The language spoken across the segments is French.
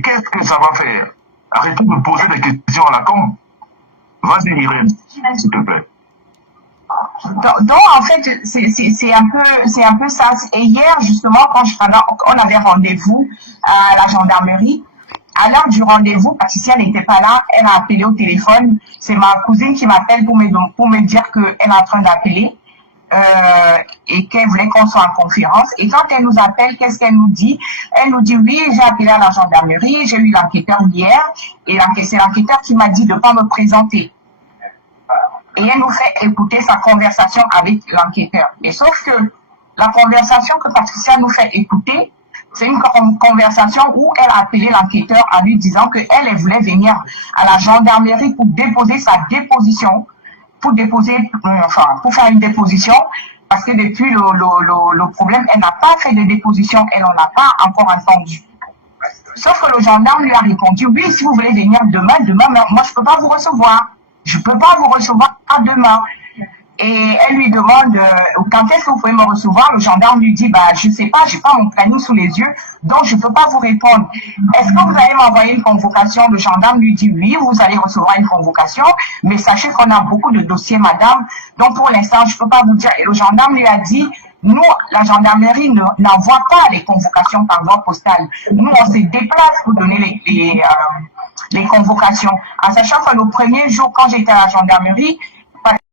Mais qu'est-ce que ça va faire? Arrêtons de poser des questions à la con. Vas-y, Irène, s'il te plaît. Donc en fait, c'est un peu ça. Et hier, justement, on avait rendez-vous à la gendarmerie, à l'heure du rendez-vous, Patricia n'était pas là, elle a appelé au téléphone. C'est ma cousine qui m'appelle pour me dire qu'elle est en train d'appeler et qu'elle voulait qu'on soit en conférence. Et quand elle nous appelle, qu'est-ce qu'elle nous dit? Elle nous dit, oui, j'ai appelé à la gendarmerie, j'ai eu l'enquêteur hier, et c'est l'enquêteur qui m'a dit de ne pas me présenter. Et elle nous fait écouter sa conversation avec l'enquêteur. Et sauf que la conversation que Patricia nous fait écouter, c'est une conversation où elle a appelé l'enquêteur en lui disant qu'elle voulait venir à la gendarmerie pour déposer sa déposition, pour faire une déposition, parce que depuis le problème, elle n'a pas fait de déposition, elle n'en a pas encore entendu. Sauf que le gendarme lui a répondu, oui, si vous voulez venir demain, moi je ne peux pas vous recevoir. Je ne peux pas vous recevoir demain. Et elle lui demande, quand est-ce que vous pouvez me recevoir? Le gendarme lui dit, bah, je ne sais pas, je n'ai pas mon planning sous les yeux, donc je ne peux pas vous répondre. Est-ce que vous allez m'envoyer une convocation? Le gendarme lui dit, oui, vous allez recevoir une convocation, mais sachez qu'on a beaucoup de dossiers, madame, donc pour l'instant, je ne peux pas vous dire. Et le gendarme lui a dit, nous, la gendarmerie n'envoie pas les convocations par voie postale. Nous, on se déplace pour donner les convocations. En sachant que le premier jour, quand j'étais à la gendarmerie,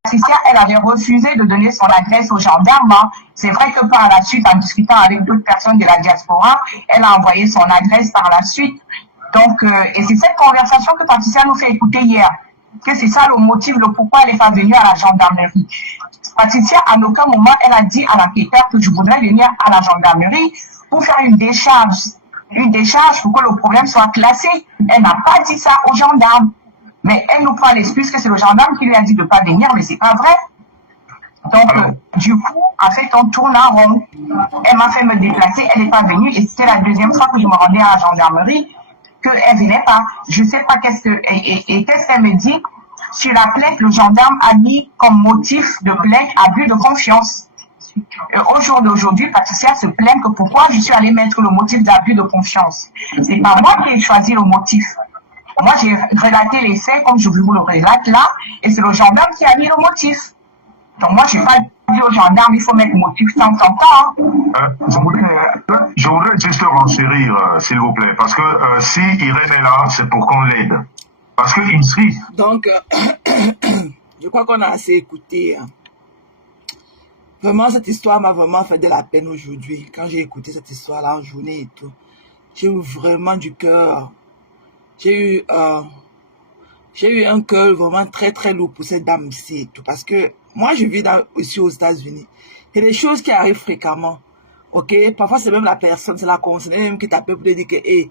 Patricia, elle avait refusé de donner son adresse aux gendarmes. C'est vrai que par la suite, en discutant avec d'autres personnes de la diaspora, elle a envoyé son adresse par la suite. Donc, et c'est cette conversation que Patricia nous fait écouter hier. Que c'est ça le motif, le pourquoi elle n'est pas venue à la gendarmerie. Patricia, à aucun moment, elle a dit à l'enquêteur que je voudrais venir à la gendarmerie pour faire une décharge. Une décharge pour que le problème soit classé. Elle n'a pas dit ça aux gendarmes. Mais elle nous prend l'excuse que c'est le gendarme qui lui a dit de ne pas venir, mais c'est pas vrai. Donc, du coup, en fait, on tourne en rond. Elle m'a fait me déplacer, elle n'est pas venue, et c'était la deuxième fois que je me rendais à la gendarmerie, qu'elle ne venait pas. Je ne sais pas qu'est-ce qu'elle me dit. Sur la plainte, le gendarme a mis comme motif de plainte abus de confiance. Au jour d'aujourd'hui, Patricia se plaint que pourquoi je suis allée mettre le motif d'abus de confiance. C'est pas moi qui ai choisi le motif. Moi, j'ai relaté les faits comme je vous le relate là, et c'est le gendarme qui a mis le motif. Donc moi, je n'ai pas dit au gendarme, il faut mettre le motif sans temps. Je voudrais juste renchérir, s'il vous plaît, parce que si Irène est là, c'est pour qu'on l'aide. Parce que ici... Donc, je crois qu'on a assez écouté. Vraiment, cette histoire m'a vraiment fait de la peine aujourd'hui. Quand j'ai écouté cette histoire-là en journée et tout, j'ai eu vraiment du cœur. J'ai eu un cœur vraiment très très lourd pour cette dame-ci et tout. Parce que moi, je vis ici aux États-Unis. Il y a des choses qui arrivent fréquemment. Ok? Parfois, c'est même la personne, c'est la conseillère même qui t'appelle pour te dire que hey,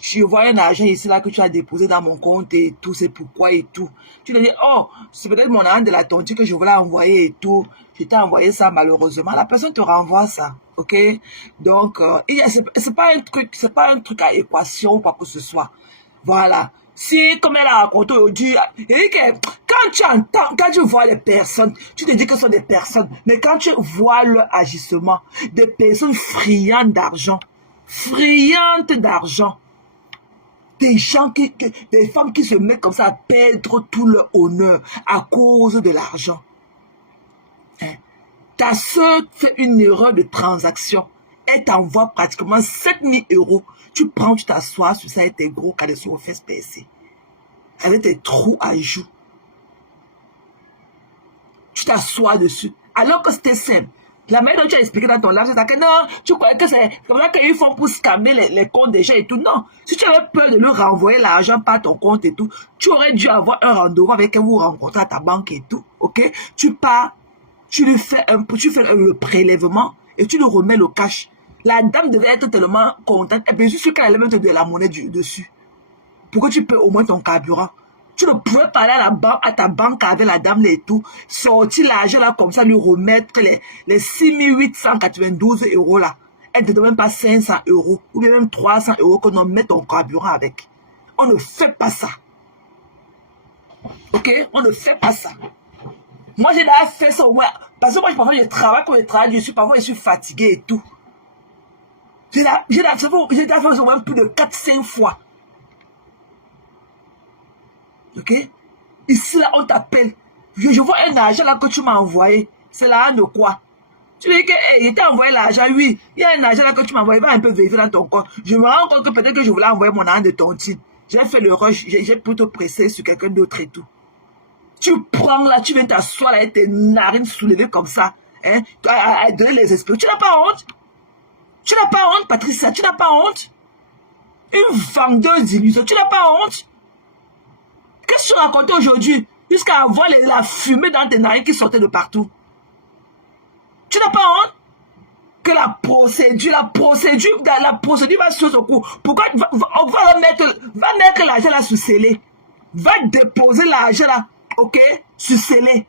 tu vois un argent ici là que tu as déposé dans mon compte et tout, c'est pourquoi et tout. Tu te dis, oh, c'est peut-être mon argent de la tontine que je voulais envoyer et tout. Je t'ai envoyé ça malheureusement. La personne te renvoie ça. Ok? Donc, c'est pas un truc à équation ou pas que ce soit. Voilà. Si, comme elle a raconté aujourd'hui, il dit que quand tu vois les personnes, tu te dis que ce sont des personnes, mais quand tu vois leur agissement, des personnes friandes d'argent, des femmes qui se mettent comme ça à perdre tout leur honneur à cause de l'argent. Hein? Ta soeur fait une erreur de transaction, elle t'envoie pratiquement 7 000 €. Tu prends, tu t'assois sur ça avec tes gros cadets aux fesses percées. Avec tes trous à joues. Tu t'assois dessus. Alors que c'était simple. La manière dont tu as expliqué dans ton live, c'est que non, tu croyais que c'est comme ça qu'ils font pour scammer les comptes des gens et tout. Non. Si tu avais peur de leur renvoyer l'argent par ton compte et tout, tu aurais dû avoir un rendez-vous avec elle, vous rencontrer à ta banque et tout. Ok? Tu pars, tu fais le prélèvement et tu le remets le cash. La dame devait être tellement contente. Et bien, je suis sûr qu'elle allait mettre de la monnaie dessus. Pour que tu payes au moins ton carburant. Tu ne pouvais parler à ta banque avec la dame et tout. Sortir l'argent là comme ça, lui remettre les 6 892 € là. Elle ne te donne même pas 500 € ou bien même 300 € qu'on en met ton carburant avec. On ne fait pas ça. Ok? On ne fait pas ça. Moi, j'ai déjà fait ça au moins. Parce que moi, parfois, je travaille, quand je travaille, parfois, je suis fatigué et tout. J'ai fait au moins plus de 4-5 fois. Ok? Ici, là, on t'appelle. Je vois un argent là que tu m'as envoyé. C'est l'argent de quoi? Tu dis que, hey, il t'a envoyé l'argent, oui. Il y a un argent là que tu m'as envoyé, va un peu vérifier dans ton compte. Je me rends compte que peut-être que je voulais envoyer mon argent de tontine. J'ai fait le rush, j'ai plutôt pressé sur quelqu'un d'autre et tout. Tu prends là, tu viens t'asseoir là, avec tes narines soulevées comme ça, hein, à donner les esprits. Tu n'as pas honte? Tu n'as pas honte, Patricia? Tu n'as pas honte? Une vendeuse d'illusions, tu n'as pas honte? Qu'est-ce que tu racontais aujourd'hui? Jusqu'à avoir la fumée dans tes narines qui sortait de partout. Tu n'as pas honte? Que la procédure va sur son coup. Pourquoi on va mettre l'argent là sous scellé? Va déposer l'argent là, ok, sous scellé.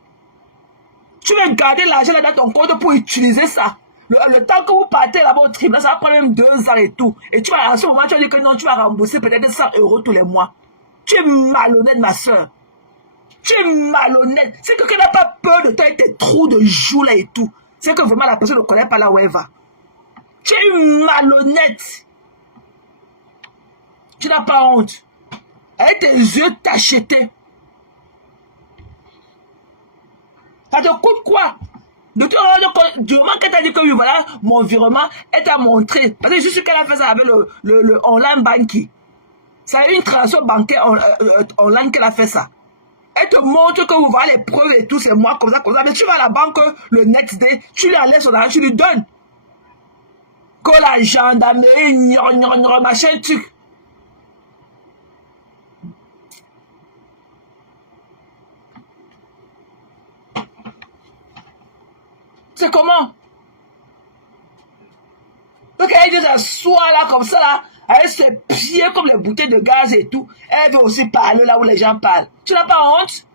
Tu vas garder l'argent là dans ton compte pour utiliser ça. Le temps que vous partez là-bas au tribunal, ça va prendre même 2 ans et tout. Et tu vas, à ce moment, tu vas dire que non, tu vas rembourser peut-être 100 € tous les mois. Tu es malhonnête, ma soeur. Tu es malhonnête. C'est que quelqu'un n'a pas peur de toi et tes trous de joues là et tout. C'est que vraiment la personne ne connaît pas là où elle va. Tu es une malhonnête. Tu n'as pas honte. Avec tes yeux tachetés. Ça te coûte quoi? Du moment qu'elle t'a dit que oui, voilà, mon virement, elle t'a montré. Parce que je suis sûr qu'elle a fait ça avec le online banking. C'est une transaction bancaire online qu'elle a fait ça. Elle te montre que vous voyez les preuves et tout, c'est moi comme ça. Mais tu vas à la banque le next day, tu lui enlèves son argent, tu lui donnes. Que la gendarmerie, machin, truc. C'est comment? Donc elle dit s'asseoir là comme ça là, avec ses pieds comme les bouteilles de gaz et tout. Elle veut aussi parler là où les gens parlent. Tu n'as pas honte?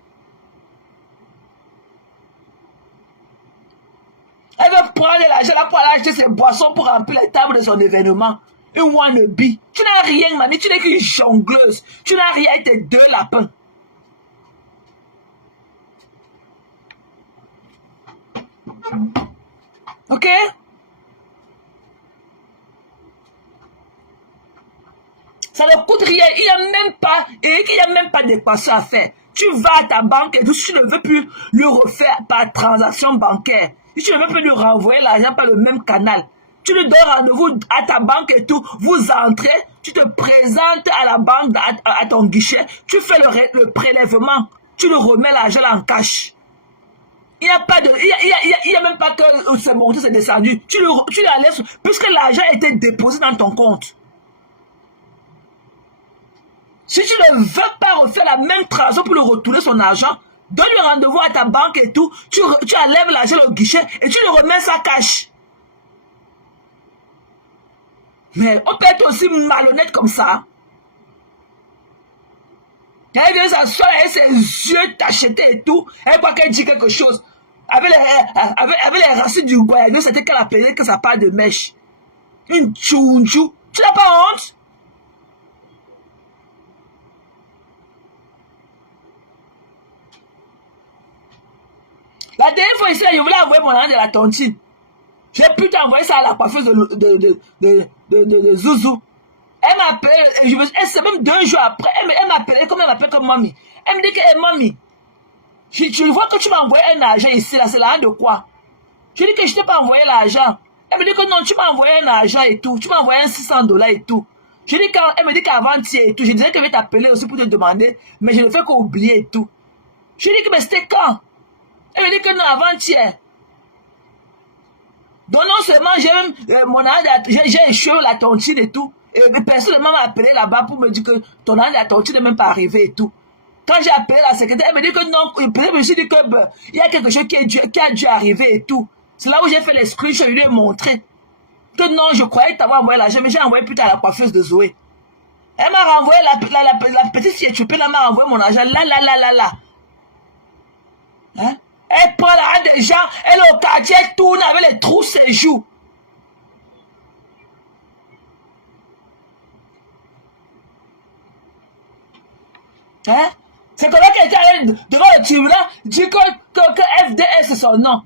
Elle veut prendre l'argent là pour aller acheter ses boissons pour remplir les tables de son événement. Une wannabe. Tu n'as rien, mamie. Tu n'es qu'une jongleuse. Tu n'as rien avec tes 2 lapins. Ok? Ça ne coûte rien. Il n'y a même pas d'équation à faire. Tu vas à ta banque et tout. Si tu ne veux plus le refaire par transaction bancaire, si tu ne veux plus lui renvoyer l'argent par le même canal, tu lui donnes rendez-vous à ta banque et tout. Vous entrez, tu te présentes à la banque, à ton guichet, tu fais le prélèvement, tu lui remets l'argent en cash. Il n'y a pas de, il y a même pas que c'est monté, c'est descendu. Tu la laisses, puisque l'argent a été déposé dans ton compte. Si tu ne veux pas refaire la même transaction pour lui retourner son argent, donne-lui rendez-vous à ta banque et tout, tu enlèves l'argent au guichet et tu lui remets sa cash. Mais on peut être aussi malhonnête comme ça. Elle vient s'asseoir avec ses yeux tachetés et tout, elle croit qu'elle dit quelque chose. Avec les racines du Guayano, c'était qu'elle appelait que ça parle de mèche. Une tchounchou. Tu n'as pas honte? La dernière fois ici, je voulais envoyer mon argent de la tontine. J'ai pu t'envoyer ça à la coiffeuse de Zouzou. Elle m'appelle, c'est même 2 jours après, elle m'appelait comme elle m'appelle comme mamie. Elle me dit que, hey, mamie, je vois que tu m'as envoyé un argent ici, là, c'est l'argent de quoi? Je dis que je t'ai pas envoyé l'argent. Elle me dit que non, tu m'as envoyé un argent et tout, tu m'as envoyé un 600 $ et tout. Elle me dit qu'avant-hier et tout, je disais qu'elle vais t'appeler aussi pour te demander, mais je ne fais qu'oublier et tout. Je dis que, mais c'était quand? Elle me dit que non, avant-hier. Donc non seulement j'ai même mon argent, j'ai échoué la tontine et tout. Et personne ne m'a appelé là-bas pour me dire que ton argent de la tontine n'est même pas arrivé et tout. Quand j'ai appelé la secrétaire, elle me dit que non, je me suis dit que il y a quelque chose qui a dû arriver et tout. C'est là où j'ai fait les screenshots, je lui ai montré. Que non, je croyais t'avoir envoyé l'argent, mais j'ai envoyé plus tard à la coiffeuse de Zoé. Elle m'a renvoyé, la petite fille éthiopie, là m'a envoyé mon argent, là. Hein? Elle prend l'argent des gens, elle est au quartier, elle tourne avec les trous ses joues. Hein? C'est comme ça qu'elle était allée devant le tribunal, dit que FDS c'est son nom.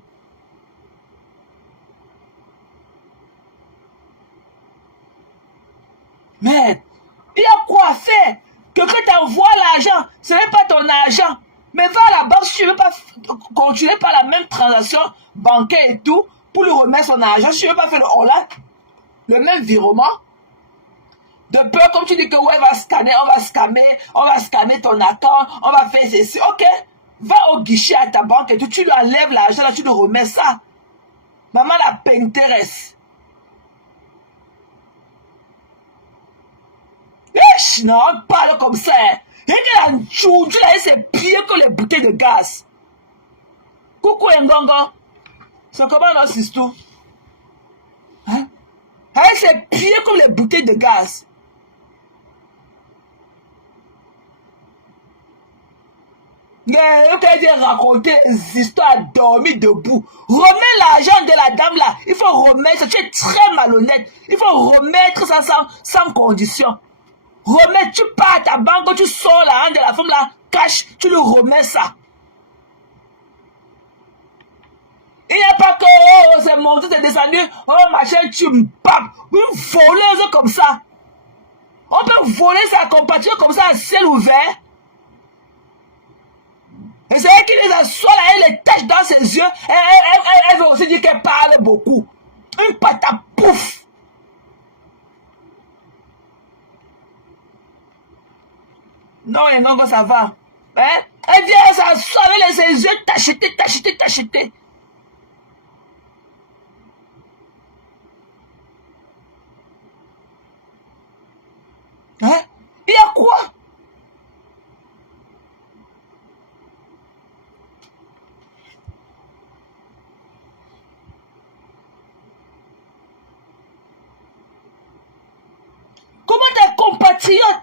arrête. Il y a quoi à faire? Quelqu'un t'envoie l'argent, ce n'est pas ton argent. Mais va à la banque si tu ne veux pas continuer par la même transaction bancaire et tout, pour lui remettre son argent. Si tu ne veux pas faire le même virement, de peur, comme tu dis que ouais, on va scanner ton account, on va faire ceci. Ok, va au guichet à ta banque et tout, tu lui enlèves l'argent, là, tu lui remets ça. Maman la Pinterest. Non, on parle comme ça. Hein. Et que la chouchou là, c'est pire que les bouteilles de gaz. Coucou Ngongo. C'est comment notre histoire? Hein? C'est pire que les bouteilles de gaz. Quand il raconter des histoires dormir debout, remets l'argent de la dame là. Il faut remettre, tu es très malhonnête. Il faut remettre ça sans condition. Remets, tu pars à ta banque, tu sors l'argent de la femme là, cash, tu lui remets ça. Il n'y a pas que, oh, c'est monté, c'est descendu, oh, machin, tu me papes. Une voleuse comme ça. On peut voler sa compatriote comme ça à ciel ouvert. Et c'est elle qui les assoit là, elle les tâche dans ses yeux. Elle veut aussi dire qu'elle parle beaucoup. Une patate pouf. Non, et non, ça va. Hein? Elle vient s'asseoir avec ses yeux tachetés. Hein? Il y a quoi? Comment tes compatriotes,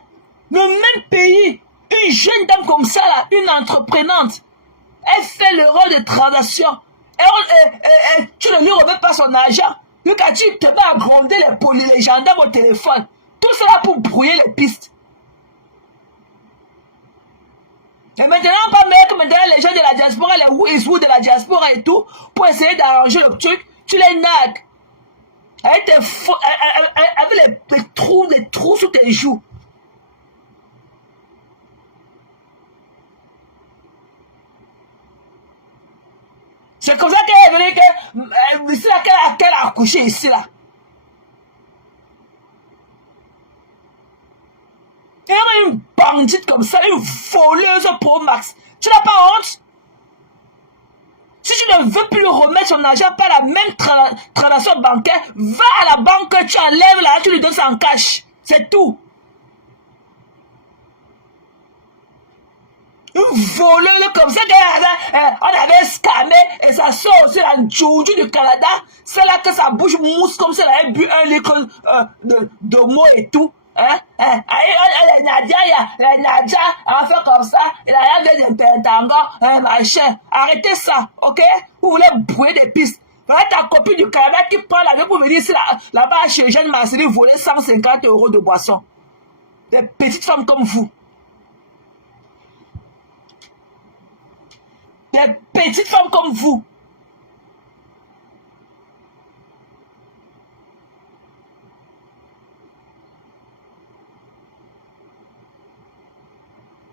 le même pays, une jeune dame comme ça, là, une entreprenante, elle fait le rôle de transaction. Et tu ne lui remets pas son argent. Lui, quand tu te mets à gronder les gendarmes au téléphone, tout cela pour brouiller les pistes. Et maintenant, pas meilleur que maintenant les gens de la diaspora, les Wizou de la diaspora et tout, pour essayer d'arranger le truc, tu les nagues. Avec les trous sous tes joues. C'est comme ça qu'elle est venue, c'est là qu'elle a accouché ici là. Et une bandite comme ça, une voleuse pro max. Tu n'as pas honte? Si tu ne veux plus lui remettre son argent par la même transaction bancaire, va à la banque, tu enlèves là, tu lui donnes ça en cash. C'est tout. Une voleuse comme ça, on avait scamé et ça sort aussi la Jojo du Canada. C'est là que sa bouche mousse comme ça, elle a bu 1 litre de mots et tout. Hein? La Nadia, elle va faire comme ça, elle a rien de pentango, machin. Arrêtez ça, ok? Vous voulez brouiller des pistes. Voilà ta copine du Canada qui prend l'avion pour venir ici là-bas chez Jeanne Marcelly voler 150 € de boisson. Des petites femmes comme vous. Des petites femmes comme vous.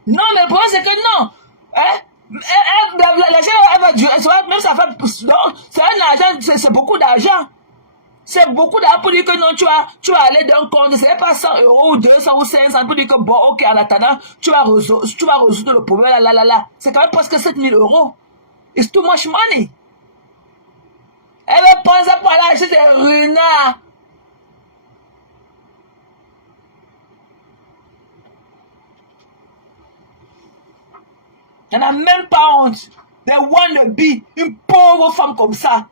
Non, mais le problème, c'est que non. Hein? Elle va durer. Même ça fait. C'est un argent, c'est beaucoup d'argent. C'est beaucoup d'argent pour dire que non, tu vas aller d'un compte. C'est pas 100 € ou 200 ou 500 pour dire que bon, ok, en attendant, tu vas résoudre le problème. Là. C'est quand même presque 7 000 €. It's too much money. Elle va prendre ça pour aller acheter des renards. Elle n'a même pas honte. They wanna be une pauvre femme comme ça.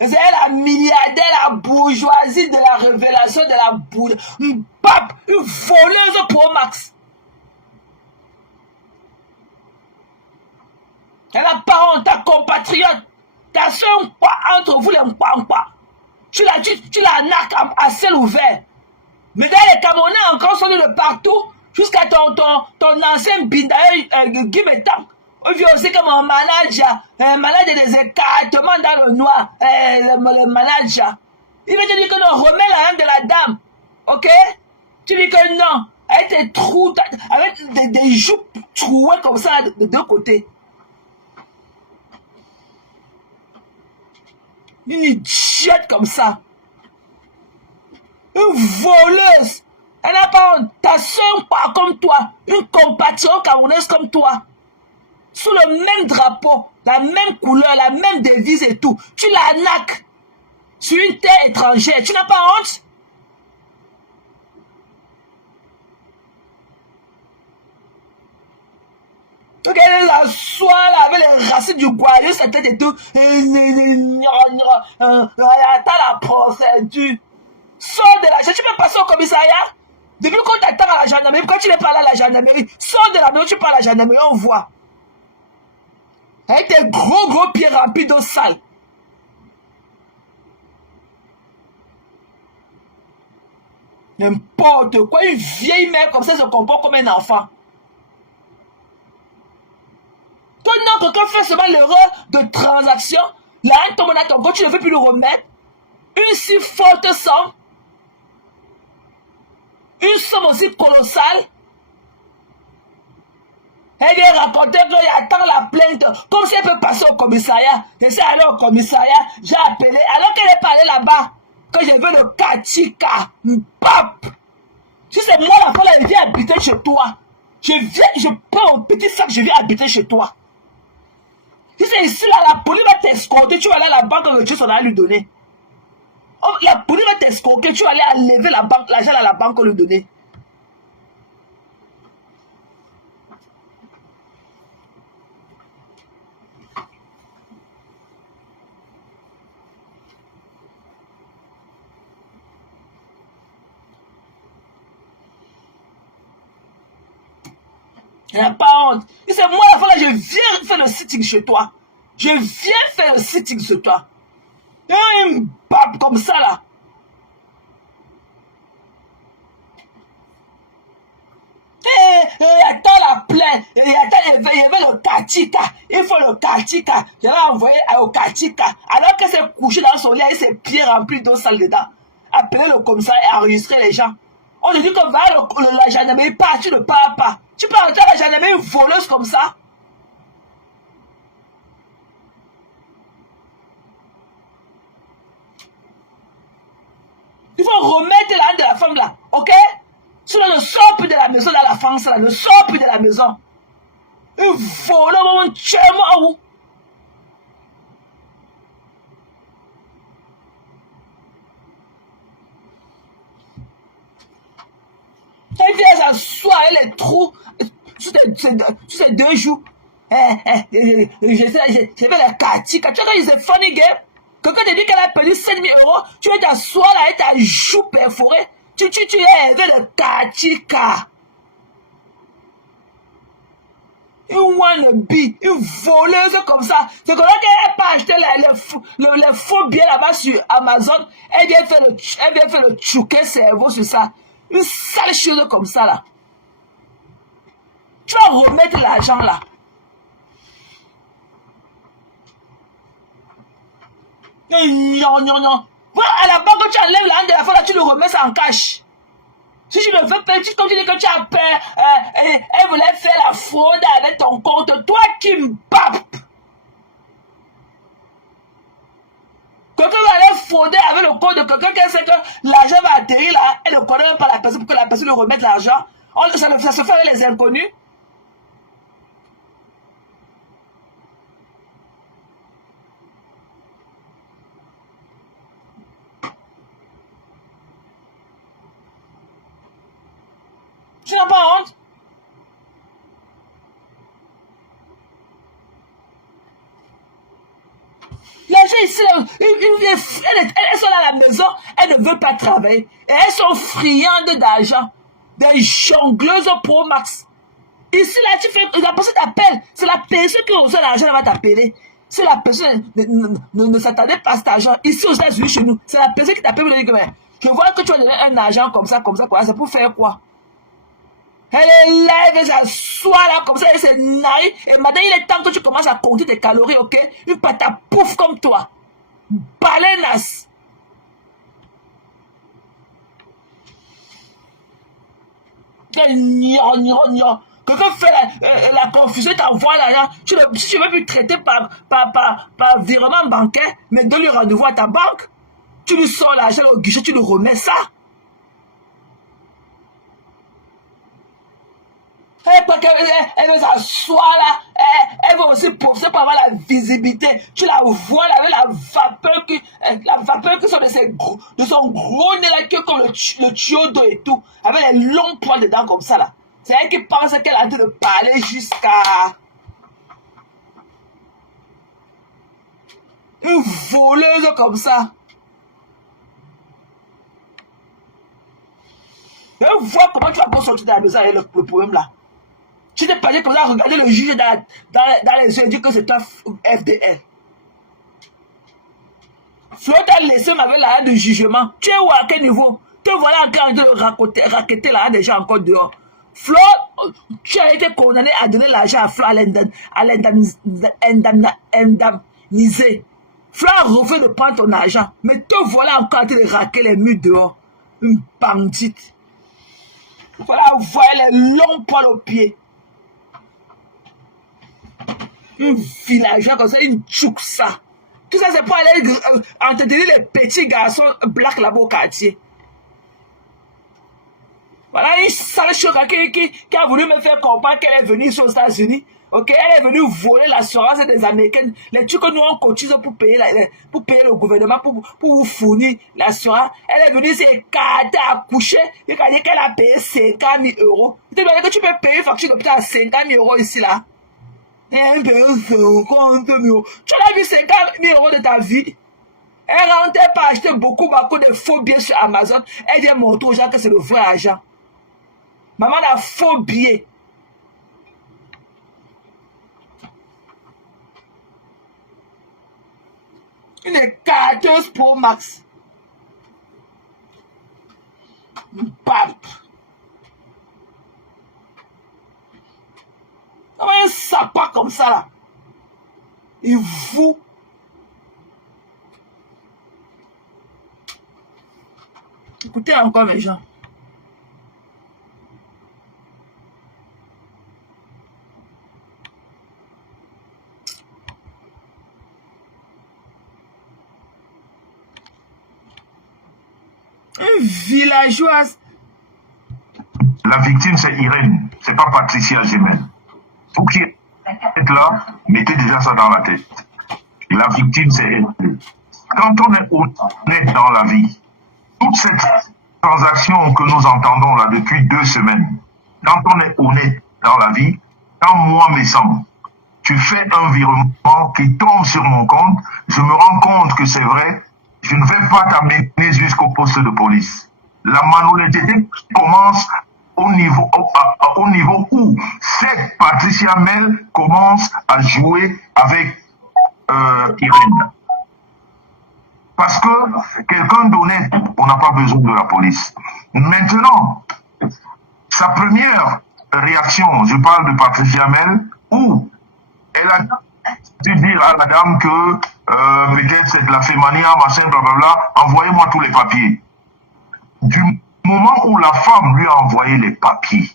C'est elle la milliardaire, la bourgeoisie de la révélation de la boule. Une pape, une voleuse pro max. Elle n'a pas honte, ta compatriote. T'as fait un pas entre vous les pas. Tu la narques à ciel ouvert. Mais dans les Camerounais encore sont de partout jusqu'à ton ancien bindaï Guy Betang. On vit aussi comme un manager des écartements dans le noir, le manager. Il va te dire que nous remet la main de la dame, ok? Tu dis que non. Avec tes trous, avec des joues trouées comme ça de deux côtés. Une idiote comme ça. Une voleuse. Elle n'a pas honte. Ta soeur pas comme toi. Une compatriote camerounaise comme toi. Sous le même drapeau, la même couleur, la même devise et tout. Tu l'arnaques sur une terre étrangère. Tu n'as pas honte? Donc elle s'assoit là avec les racines du goyeux, sa tête et tout. Attends la procédure. Sors de la... Tu peux passer au commissariat? Depuis qu'on t'attend à la gendarmerie, pourquoi tu n'es pas là à la gendarmerie? Sors de la maison, tu pars à la gendarmerie, on voit. Avec tes gros pieds remplis d'eau sale. N'importe quoi, une vieille mère comme ça se comporte comme un enfant. Toi, non, quelqu'un fait seulement l'erreur de transaction, la haine tombe dans ton compte, tu ne veux plus le remettre. Une si forte somme, une somme aussi colossale. Elle vient raconter qu'il attend la plainte, comme si elle peut passer au commissariat. J'essaie d'aller au commissariat, j'ai appelé, alors qu'elle est parlée là-bas, que j'ai vu le Katika, pape. Si c'est moi la fois là, je viens habiter chez toi. Je prends mon petit sac, je viens habiter chez toi. Si c'est ici là, la police va t'escorter, tu vas aller à la banque, le Dieu s'en a lui donner. Oh, la police va t'escorter, tu vas aller enlever la banque, l'argent à la banque lui donner. Il n'y a pas honte. Et c'est moi la fois là, je viens faire le sitting chez toi. Je viens faire le sitting chez toi. Un pape comme ça là. Attends la plaie. Il y avait le Katika. Il faut le Katika. Je l'ai envoyé au Katika. Alors que c'est couché dans son lit avec ses pieds remplis d'eau sale dedans. Appeler le commissaire et enregistrer les gens. On te dit que va la gendarmerie, pas, tu ne pars pas. Tu peux entrer à la gendarmerie voleuse comme ça. Il faut remettre la haine de la femme là, ok? Sinon, ne sors plus de la maison dans la France là, ne sors plus de la maison. Une voleuse, mon Dieu, moi où? Elle vient s'asseoir avec les trous sur ces deux joues. J'ai fait la Katika. Tu vois quand ils sont funny game? Quelqu'un te dit qu'elle a perdu 5 000 €, tu vas t'asseoir là avec ta joue perforée. Tu es avec le Katika. Une wannabe, une voleuse comme ça. C'est comme ça qu'elle n'a pas acheté les faux billets là-bas sur Amazon. Elle vient faire le chouquet cerveau sur ça. Une sale chose comme ça là. Tu vas remettre l'argent là. Non. Voilà, à la banque, tu enlèves l'argent de la fois là, tu le remets ça en cash. Si tu le veux pas, comme tu dis que tu as peur, elle voulait faire la fraude avec ton compte. Toi qui me pape. Quelqu'un va aller frauder avec le compte de quelqu'un qui sait que l'argent va atterrir là, elle ne connaît même pas la personne pour que la personne lui remette l'argent. Ça se fait avec les inconnus. Tu n'as pas honte? Les gens ici, elles sont à la maison, elles ne veulent pas travailler. Et elles sont friandes d'argent. Des jongleuses pro max. Ici, là, la personne t'appelle. C'est la personne qui reçoit l'argent, elle va t'appeler. Si la personne ne s'attendait pas à cet argent, ici aux États-Unis, chez nous, c'est la personne qui t'appelle pour dire que je vois que tu vas donner un argent comme ça, quoi. C'est pour faire quoi? Elle est là, elle s'assoit là comme ça, elle s'est naïe. Et maintenant, il est temps que tu commences à compter tes calories, ok? Une patate pouf comme toi. Balenas. Quelqu'un fait la confusion, t'envoie l'argent. Si tu veux plus traiter par virement bancaire, mais donne le rendez-vous à ta banque. Tu lui sors l'argent au guichet, tu lui remets ça. Elle veut s'asseoir là, elle veut aussi poursuivre pour avoir la visibilité. Tu la vois là, avec la vapeur qui sort de son gros nez là, qui est comme le tuyau d'eau et tout, avec les longs poils dedans comme ça là. C'est elle qui pense qu'elle a en train de parler jusqu'à une voleuse comme ça. Et vois comment tu vas pour sortir de la maison avec le problème là. Tu t'es pas dit comme ça, regarder le juge dans les yeux et dire que c'est un FDL. Flo t'a laissé avec la de jugement. Tu es où, à quel niveau? Te voilà en train de raqueter la des gens encore dehors. Flo, tu as été condamné à donner l'argent à Flo à l'indemniser. Flo a refusé de prendre ton argent. Mais te voilà encore en train de raquer les murs dehors. Une bandite. Voilà, vous voyez les longs poils aux pieds. Une villageoise comme ça, une tchouk ça. Tout ça, c'est pour aller entretenir les petits garçons blacks là-bas au quartier. Voilà une sale choc qui a voulu me faire comprendre qu'elle est venue ici aux États-Unis. Ok, elle est venue voler l'assurance des Américains. Les trucs que nous on cotise pour payer le gouvernement, pour vous fournir l'assurance. Elle est venue s'écarter, accoucher. Et qu'elle a payé 50 000 euros. Tu te dis que tu peux payer une facture d'hôpital à 50 000 euros ici là. Elle paye 50 000 euros. Tu as vu 50 000 euros de ta vie. Elle rentrait pas acheter beaucoup de faux billets sur Amazon. Elle vient montrer aux gens que c'est le vrai argent. Maman a faux billets. Une écarteuse pour Max. Une pape. Comment un sapin comme ça là? Et vous? Écoutez encore mes gens. Une villageoise. La victime, c'est Irène. C'est pas Patricia Gemel. Vous qui êtes là, mettez déjà ça dans la tête. La victime, c'est elle. Quand on est honnête dans la vie, toute cette transaction que nous entendons là depuis 2 semaines, quand on est honnête dans la vie, quand moi me sens, tu fais un virement qui tombe sur mon compte, je me rends compte que c'est vrai, je ne vais pas t'amener jusqu'au poste de police. La malhonnêteté commence au niveau où cette Patricia Mel commence à jouer avec Irène. Parce que quelqu'un d'honnête, on n'a pas besoin de la police. Maintenant, sa première réaction, je parle de Patricia Mel, où elle a dû dire à la dame que peut-être c'est de la fémania, machin, blablabla, envoyez-moi tous les papiers. Du moment où la femme lui a envoyé les papiers,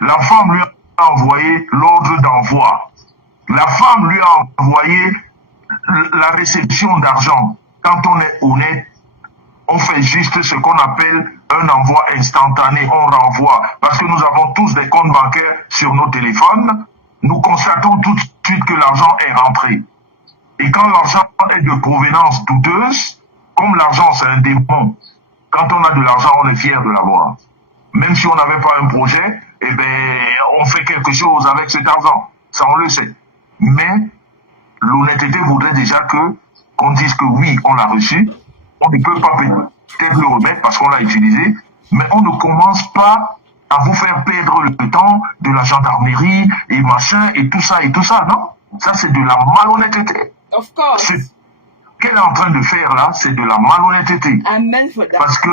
la femme lui a envoyé l'ordre d'envoi, la femme lui a envoyé la réception d'argent. Quand on est honnête, on fait juste ce qu'on appelle un envoi instantané, on renvoie. Parce que nous avons tous des comptes bancaires sur nos téléphones, nous constatons tout de suite que l'argent est rentré. Et quand l'argent est de provenance douteuse, comme l'argent c'est un démon, quand on a de l'argent, on est fier de l'avoir. Même si on n'avait pas un projet, eh ben, on fait quelque chose avec cet argent. Ça, on le sait. Mais l'honnêteté voudrait déjà qu'on dise que oui, on l'a reçu. On ne peut pas peut-être le remettre parce qu'on l'a utilisé, mais on ne commence pas à vous faire perdre le temps de la gendarmerie et machin et tout ça, non? Ça, c'est de la malhonnêteté. Of course. Qu'elle est en train de faire là, c'est de la malhonnêteté. Amen for that. Parce que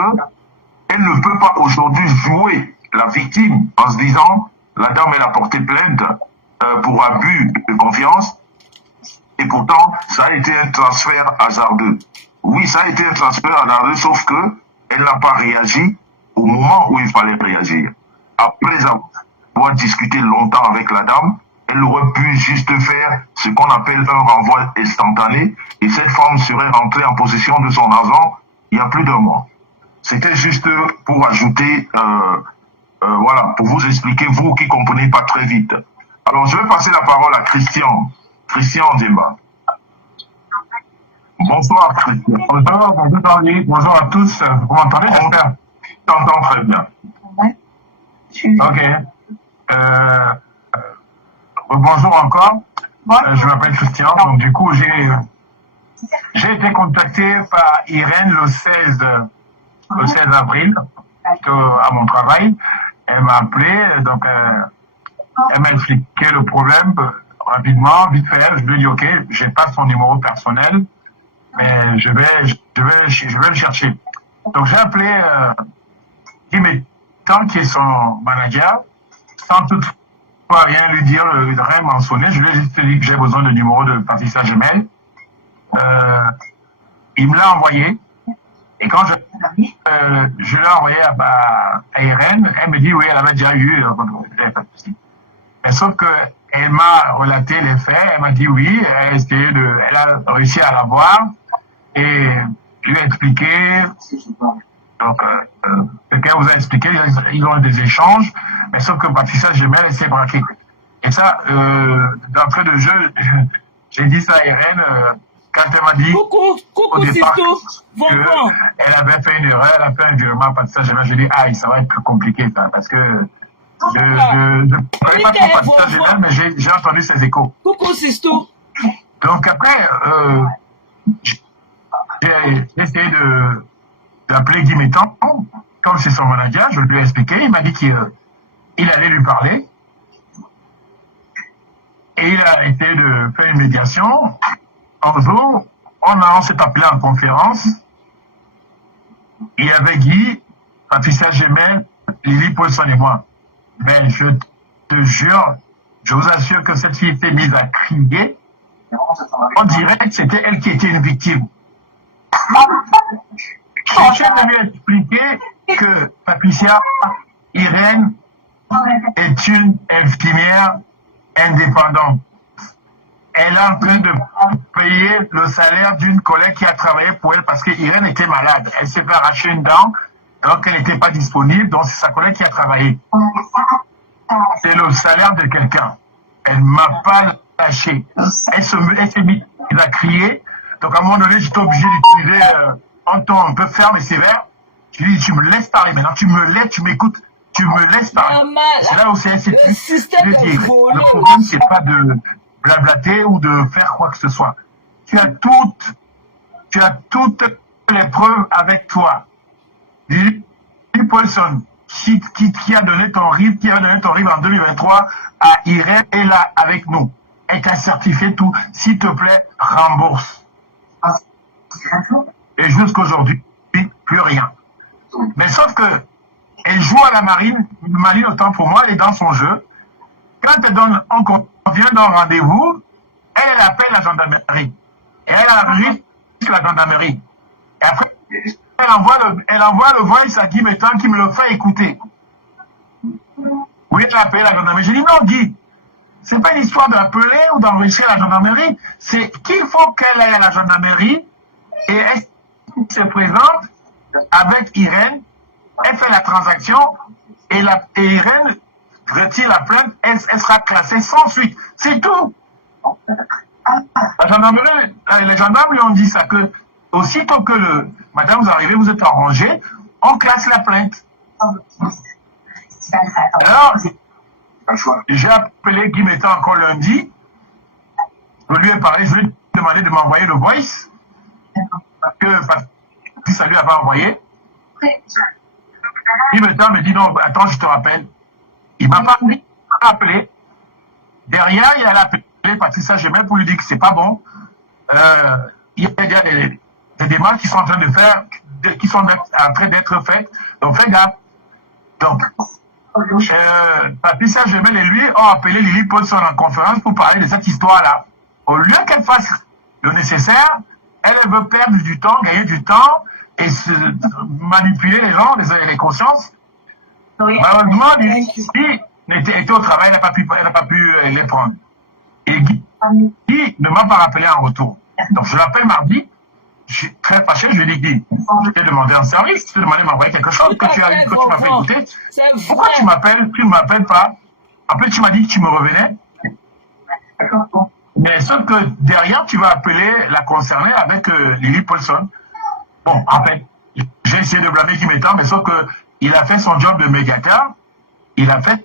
elle ne peut pas aujourd'hui jouer la victime en se disant, la dame elle a porté plainte pour abus de confiance, et pourtant ça a été un transfert hasardeux. Oui, ça a été un transfert hasardeux, sauf que elle n'a pas réagi au moment où il fallait réagir. après avoir discuté longtemps avec la dame, elle aurait pu juste faire ce qu'on appelle un renvoi instantané et cette femme serait rentrée en possession de son argent il y a plus d'un mois. C'était juste pour ajouter, voilà, pour vous expliquer, vous qui comprenez pas très vite. Alors, je vais passer la parole à Christian Demba. Bonsoir, Christian. Bonjour à tous. Vous m'entendez, j'espère? Je t'entends très bien. Ok. Bonjour encore. Je m'appelle Christian. Donc, du coup, j'ai été contacté par Irène le 16 avril à mon travail. Elle m'a appelé, donc elle m'a expliqué le problème rapidement, vite fait. Je lui ai dit, ok, j'ai pas son numéro personnel, mais je vais le chercher. Donc j'ai appelé Guy qui est son manager, sans toutefois rien lui dire, rien mentionner. Je lui ai juste dit que j'ai besoin de numéro de Patricia Gemel. Il me l'a envoyé. Et quand je l'ai envoyé à Irène, elle me dit oui, elle avait déjà eu. Mais sauf que elle m'a relaté les faits, elle m'a dit oui, elle a réussi à l'avoir et je lui ai expliqué. Donc, ce qu'elle vous a expliqué, ils ont eu des échanges, mais sauf que Patricia Gemel, elle s'est braquée. Et ça, d'entrée de jeu, j'ai dit ça à Irène. Quand elle m'a dit Coucou, au départ Sisto, elle avait fait une erreur, elle a fait un virement, parce que j'ai dit, aïe, ça va être plus compliqué, ça, parce que je ne connais pas trop Patricia Gemel, mais j'ai entendu ses échos. Coucou, Sisto. Donc après, j'ai essayé d'appeler Guy Métan, comme c'est son manager, je lui ai expliqué, il m'a dit qu'il allait lui parler, et il a essayé de faire une médiation. Un jour, on s'est appelé en conférence. Il y avait Guy, Patricia Gemel, Lily Paulson et moi. Mais je te jure, je vous assure que cette fille s'est mise à crier. On dirait que c'était elle qui était une victime. Je viens de lui expliquer que Patricia Irène est une infirmière indépendante. Elle est en train de payer le salaire d'une collègue qui a travaillé pour elle parce qu'Irène était malade. Elle s'est fait arracher une dent, donc elle n'était pas disponible, donc c'est sa collègue qui a travaillé. C'est le salaire de quelqu'un. Elle ne m'a pas lâché. Elle s'est mise à crier. Donc à un moment donné, j'étais obligé d'utiliser un ton un peu ferme et sévère. Je lui ai dit, tu me laisses parler maintenant, tu m'écoutes, tu me laisses parler. C'est là où c'est le système est volé. Le problème, c'est pas de blablater ou de faire quoi que ce soit. Tu as toutes les preuves avec toi. Lily Paulson, qui a donné ton RIB en 2023 à Irène, est là avec nous. Elle t'a certifié tout. S'il te plaît, rembourse. Et jusqu'aujourd'hui, plus rien. Mais sauf que elle joue à la marine autant pour moi, elle est dans son jeu. Quand on convient d'un rendez-vous, elle appelle la gendarmerie. Et elle arrive sur la gendarmerie. Et après, elle envoie le voice à Guy Métan qui me le fait écouter. Oui, elle a appelé la gendarmerie. Je dis non, Guy, c'est pas une histoire d'appeler ou d'enregistrer la gendarmerie. C'est qu'il faut qu'elle aille à la gendarmerie et elle se présente avec Irène. Elle fait la transaction et Irène retire la plainte, elle sera classée sans suite. C'est tout. La gendarmerie, les gendarmes lui ont dit ça, que aussitôt que madame, vous arrivez, vous êtes en rangée, on classe la plainte. Alors, j'ai appelé Guy Métan encore lundi. Je lui ai parlé, je lui ai demandé de m'envoyer le voice. Parce que ça lui avait envoyé. Guy Métan me dit non, attends, je te rappelle. Il m'a pas appelé. Derrière, il a appelé Patricia Gemel pour lui dire que c'est pas bon. Il y a des démarches qui sont en train de faire, qui sont en train d'être faites. Donc, fais gaffe. Donc, Patricia Gemel et lui ont appelé Lily Paulson en conférence pour parler de cette histoire-là. Au lieu qu'elle fasse le nécessaire, elle veut perdre du temps, gagner du temps et manipuler les gens, les consciences. Malheureusement, Guy était au travail, elle n'a pas pu les prendre. Et Guy ne m'a pas rappelé en retour. Donc je l'appelle mardi, je suis très fâché, je lui dis Guy, je t'ai demandé un service, je t'ai demandé de m'envoyer quelque chose que tu as fait écouter. Pourquoi tu ne m'appelles pas? Après tu m'as dit que tu me revenais. Mais sauf que derrière, tu vas appeler la concernée avec Lily Paulson. Bon, en fait, j'ai essayé de blâmer Guy Métan, mais sauf que il a fait son job de médiateur. Il a fait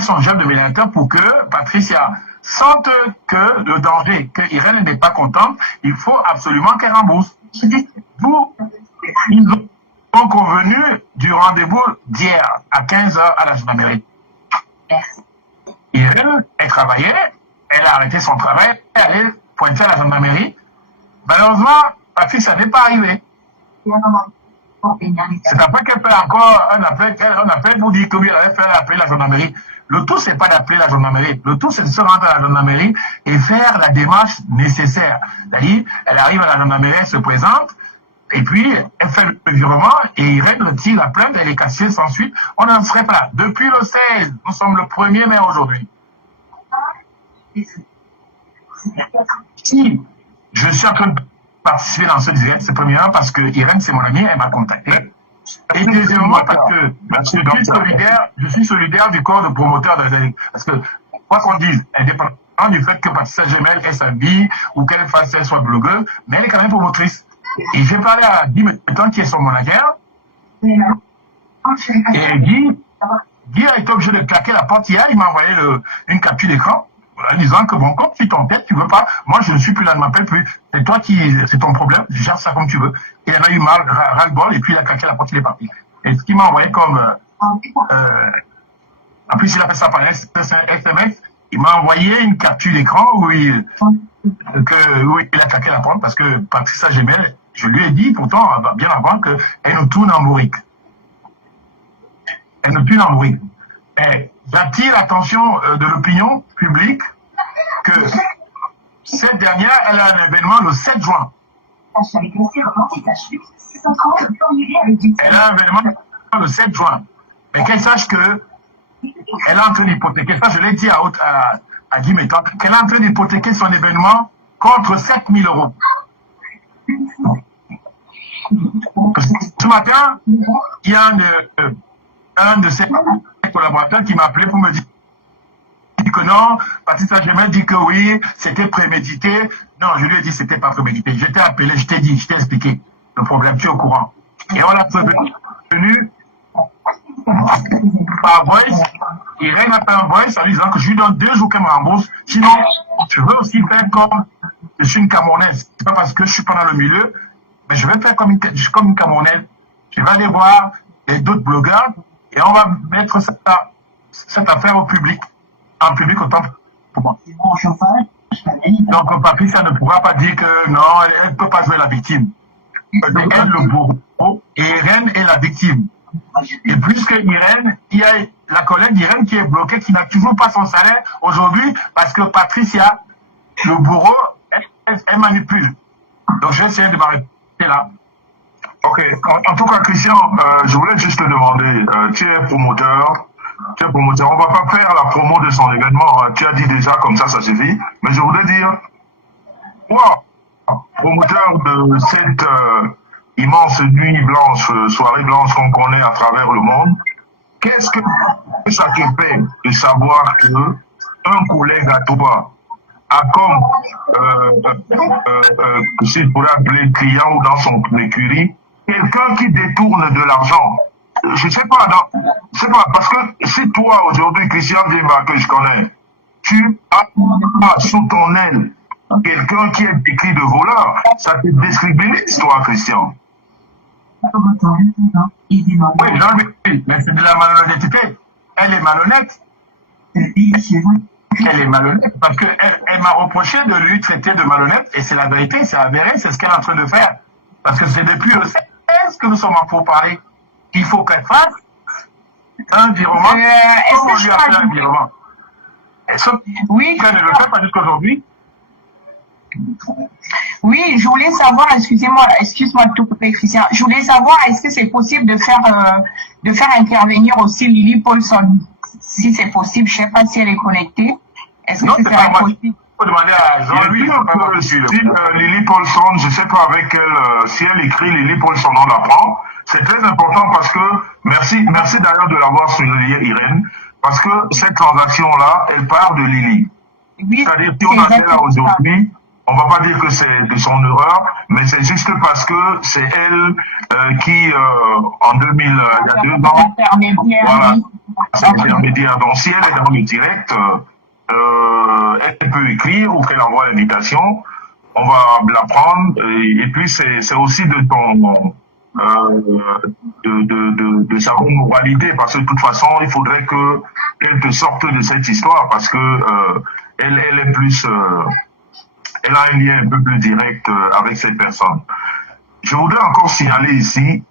son job de médiateur pour que Patricia sente que le danger, que Irène n'est pas contente, il faut absolument qu'elle rembourse. Ils ont convenu du rendez-vous d'hier à 15h à la gendarmerie. Irène, elle travaillait, elle a arrêté son travail, elle est pointée à la gendarmerie. Malheureusement, Patricia n'est pas arrivée. C'est après qu'elle fait encore un appel pour dire que oui, elle avait fait appeler la gendarmerie. Le tout, c'est pas d'appeler la gendarmerie. Le tout, c'est de se rendre à la gendarmerie et faire la démarche nécessaire. C'est-à-dire, elle arrive à la gendarmerie, elle se présente, et puis, elle fait le virement, et Irène retire la plainte, elle est cassée sans suite. On n'en serait pas là. Depuis le 16, nous sommes le 1er mai aujourd'hui. Si je suis en train de participer dans ce direct, c'est premièrement parce que Irène, c'est mon amie, elle m'a contacté. Et deuxièmement, parce que je suis solidaire du corps de promoteur de la. Parce que, quoi qu'on dise, indépendamment du fait que Patricia Gemel ait sa vie ou qu'elle soit blogueuse, mais elle est quand même promotrice. Et j'ai parlé à Guy Métan, qui est son manager, et Guy a été obligé de claquer la porte hier, il m'a envoyé une capture d'écran, en disant que bon, comme tu t'entêtes, tu veux pas, moi je ne suis plus là, ne m'appelle plus, c'est toi c'est ton problème, gère ça comme tu veux. Et il en a eu mal, ras-le-bol, et puis il a claqué la porte, il est parti. Et ce qu'il m'a envoyé comme, en plus il a fait ça par SMS, il m'a envoyé une capture d'écran où il a claqué la porte parce que Patricia Gemel, je lui ai dit pourtant bien avant qu'elle nous tourne en bourrique. Elle nous tourne en bourrique. Et j'attire l'attention de l'opinion publique que cette dernière, elle a un événement le 7 juin. Elle a un événement le 7 juin. Mais qu'elle sache que elle est en train d'hypothéquer, ça je l'ai dit à Guy Métan, qu'elle est en train d'hypothéquer son événement contre 7 000 euros. Ce matin, il y a un de ses collaborateurs qui m'a appelé pour me dire que non, Patricia Gemel dit que oui, c'était prémédité. Non, je lui ai dit que c'était pas prémédité. Je t'ai appelé, je t'ai dit, je t'ai expliqué le problème, tu es au courant. Et on l'a prévenu par voice. Irène a fait un voice en disant que je lui donne 2 jours qu'elle me rembourse. Sinon, je veux aussi faire comme je suis une Camerounaise. C'est pas parce que je suis pas dans le milieu, mais je vais faire comme une Camerounaise. Je vais aller voir d'autres blogueurs et on va mettre cette affaire au public. En public autant pour moi. Donc Patricia ne pourra pas dire que non, elle ne peut pas jouer la victime. Elle le bourreau et Irène est la victime. Et puisque Irène, il y a la collègue d'Irène qui est bloquée, qui n'a toujours pas son salaire aujourd'hui parce que Patricia, le bourreau, elle manipule. Donc je vais essayer de m'arrêter là. Ok. En tout cas, Christian, je voulais juste te demander, tu es promoteur, on va pas faire la promo de son événement, hein. Tu as dit déjà comme ça suffit, mais je voulais dire, toi, promoteur de cette immense nuit blanche, soirée blanche qu'on connaît à travers le monde, qu'est-ce que ça te fait de savoir que un collègue à toi a comme, si je pourrais appeler client ou dans son écurie, quelqu'un qui détourne de l'argent? Je sais pas, parce que si toi, aujourd'hui, Christian Dimba, que je connais, tu as sous ton aile quelqu'un qui est décrit de voleur, ça te décrédibilise, toi, Christian. Oui, mais c'est de la malhonnêteté. Elle est malhonnête. Elle est malhonnête parce qu'elle m'a reproché de lui traiter de malhonnête et c'est la vérité, c'est avéré, c'est ce qu'elle est en train de faire. Parce que c'est depuis le 16 que nous sommes en pourparlers. Il faut qu'elle fasse un virement. Est-ce que je lui a fait un virement? Oui. Elle ne le fait pas jusqu'aujourd'hui. Oui, je voulais savoir, excuse-moi de tout couper, Christian. Je voulais savoir, est-ce que c'est possible de faire intervenir aussi Lily Paulson, si c'est possible. Je sais pas si elle est connectée. Est-ce que Non, ce c'est serait pas moi. possible? Il faut demander à Jean-Louis. Bien sûr que si Lily Paulson, je ne sais pas avec elle, si elle écrit Lily Paulson, on la prend. C'est très important parce que, merci d'ailleurs de l'avoir souligné, Irène, parce que cette transaction-là, elle part de Lily. Oui, C'est-à-dire, si on a fait là aujourd'hui, on va pas dire que c'est de son erreur, mais c'est juste parce que c'est elle qui, en 2000, il y a 2 ans, voilà, c'est l'intermédiaire. Donc, si elle est dans le direct, elle peut écrire ou qu'elle envoie l'invitation, on va la prendre, et puis c'est aussi de ton, de sa bonne moralité, parce que de toute façon, il faudrait qu'elle te sorte de cette histoire, parce que elle est plus, elle a un lien un peu plus direct avec cette personne. Je voudrais encore signaler ici,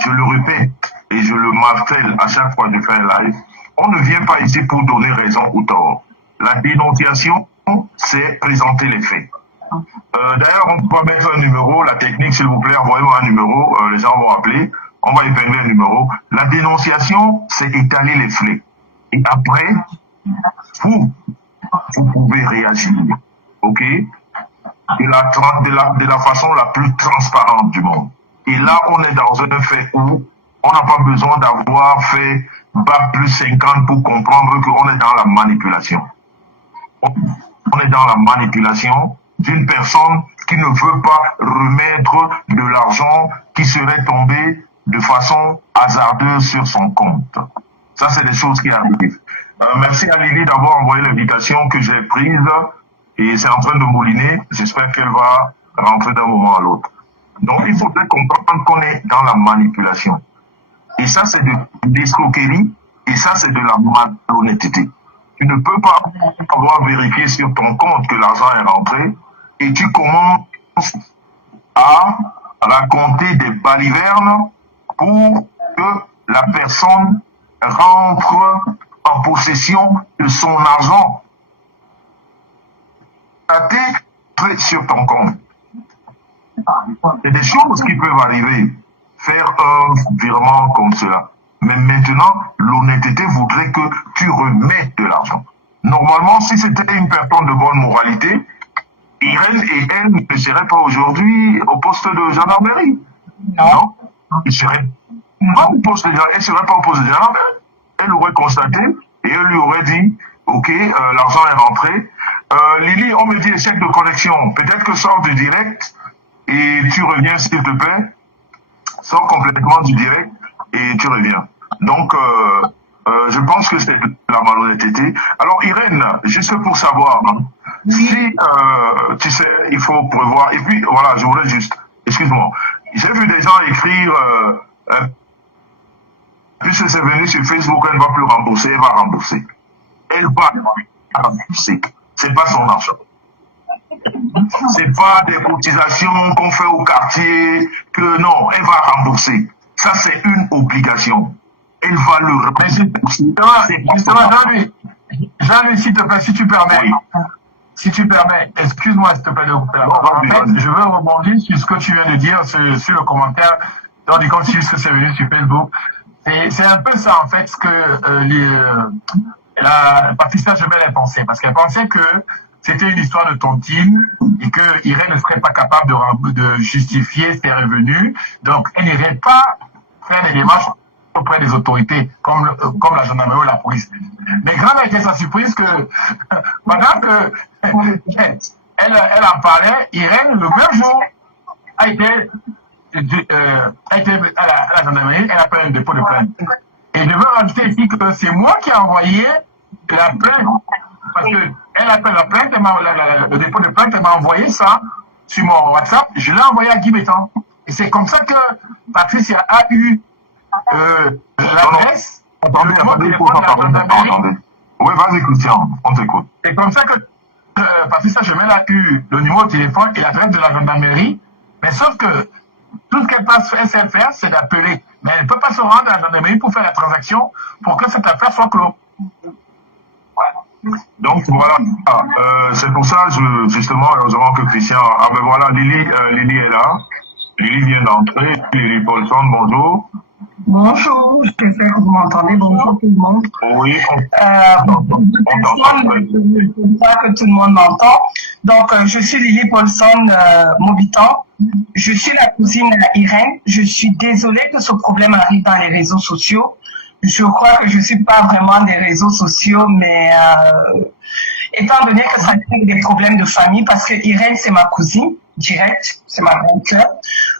je le répète et je le martèle à chaque fois que je fais un live, on ne vient pas ici pour donner raison ou tort. La dénonciation, c'est présenter les faits. D'ailleurs, on peut mettre un numéro, la technique, s'il vous plaît, envoyez-moi un numéro, les gens vont appeler, on va épingler un numéro. La dénonciation, c'est étaler les faits. Et après, vous pouvez réagir, ok, de la façon la plus transparente du monde. Et là, on est dans un fait où on n'a pas besoin d'avoir fait bac plus 50 pour comprendre qu'on est dans la manipulation. On est dans la manipulation d'une personne qui ne veut pas remettre de l'argent qui serait tombé de façon hasardeuse sur son compte. Ça, c'est des choses qui arrivent. Merci à Lily d'avoir envoyé l'invitation que j'ai prise et c'est en train de mouliner. J'espère qu'elle va rentrer d'un moment à l'autre. Donc, il faudrait comprendre qu'on est dans la manipulation. Et ça, c'est de l'escroquerie et ça, c'est de la malhonnêteté. Tu ne peux pas avoir vérifié sur ton compte que l'argent est rentré et tu commences à raconter des balivernes pour que la personne rentre en possession de son argent sur ton compte. C'est des choses qui peuvent arriver. Faire un virement comme cela. Mais maintenant, l'honnêteté voudrait que tu remettes de l'argent. Normalement, si c'était une personne de bonne moralité, Irène et elle ne seraient pas aujourd'hui au poste de gendarmerie. Non. Elle serait pas au poste de gendarmerie. Elle serait pas au poste de gendarmerie. Elle aurait constaté et elle lui aurait dit, ok, l'argent est rentré. Lily, on me dit échec de connexion. Peut-être que sors du direct et tu reviens, s'il te plaît. Sors complètement du direct et tu reviens. Donc, je pense que c'est de la malhonnêteté. Alors, Irène, juste pour savoir, hein, si, tu sais, il faut prévoir, et puis, voilà, je voulais juste, excuse-moi, j'ai vu des gens écrire, puisque c'est venu sur Facebook, elle ne va plus rembourser, elle va rembourser. Elle va rembourser. C'est pas son argent. C'est pas des cotisations qu'on fait au quartier, que non, elle va rembourser. Ça, c'est une obligation. Elle va le rembourser. Jean-Louis, s'il te plaît, si tu permets. Oui. Si tu permets, excuse-moi s'il te plaît de vous faire. En fait, je veux rebondir sur ce que tu viens de dire, sur le commentaire, dans du compte que c'est venu sur Facebook. Et c'est un peu ça, en fait, ce que Patricia Gemel a pensé. Parce qu'elle pensait que c'était une histoire de tontine et que Irène ne serait pas capable de justifier ses revenus. Donc, elle n'irait pas faire des démarches auprès des autorités, comme la gendarmerie ou la police. Mais grande a été sa surprise que, pendant que elle en parlait, Irène, le même jour, a été à la gendarmerie, elle a fait un dépôt de plainte. Et je veux rajouter ici que c'est moi qui ai envoyé la plainte, parce que elle a fait la plainte, le dépôt de plainte, elle m'a envoyé ça sur mon WhatsApp, je l'ai envoyé à Guy Bétan. Et c'est comme ça que Patricia a eu l'adresse. Attendez, oui, vas-y, Christian, on t'écoute. C'est comme ça que Patricia Gemel a eu le numéro de téléphone et l'adresse de la gendarmerie. Mais sauf que tout ce qu'elle sait faire, c'est d'appeler. Mais elle ne peut pas se rendre à la gendarmerie pour faire la transaction pour que cette affaire soit close. Donc voilà, c'est pour ça, justement, heureusement que Christian... Ah ben voilà, Lily est là. Lily vient d'entrer. Lily Paulson, bonjour. Bonjour, j'espère que vous m'entendez. Bonjour tout le monde. Oui, on Je crois que tout le monde m'entend. Donc, je suis Lily Paulson Mobitan. Je suis la cousine d'Irène. Je suis désolée que ce problème arrive dans les réseaux sociaux. Je crois que je suis pas vraiment des réseaux sociaux, mais étant donné que ça crée des problèmes de famille, parce que Irène, c'est ma cousine, direct, c'est ma grande sœur.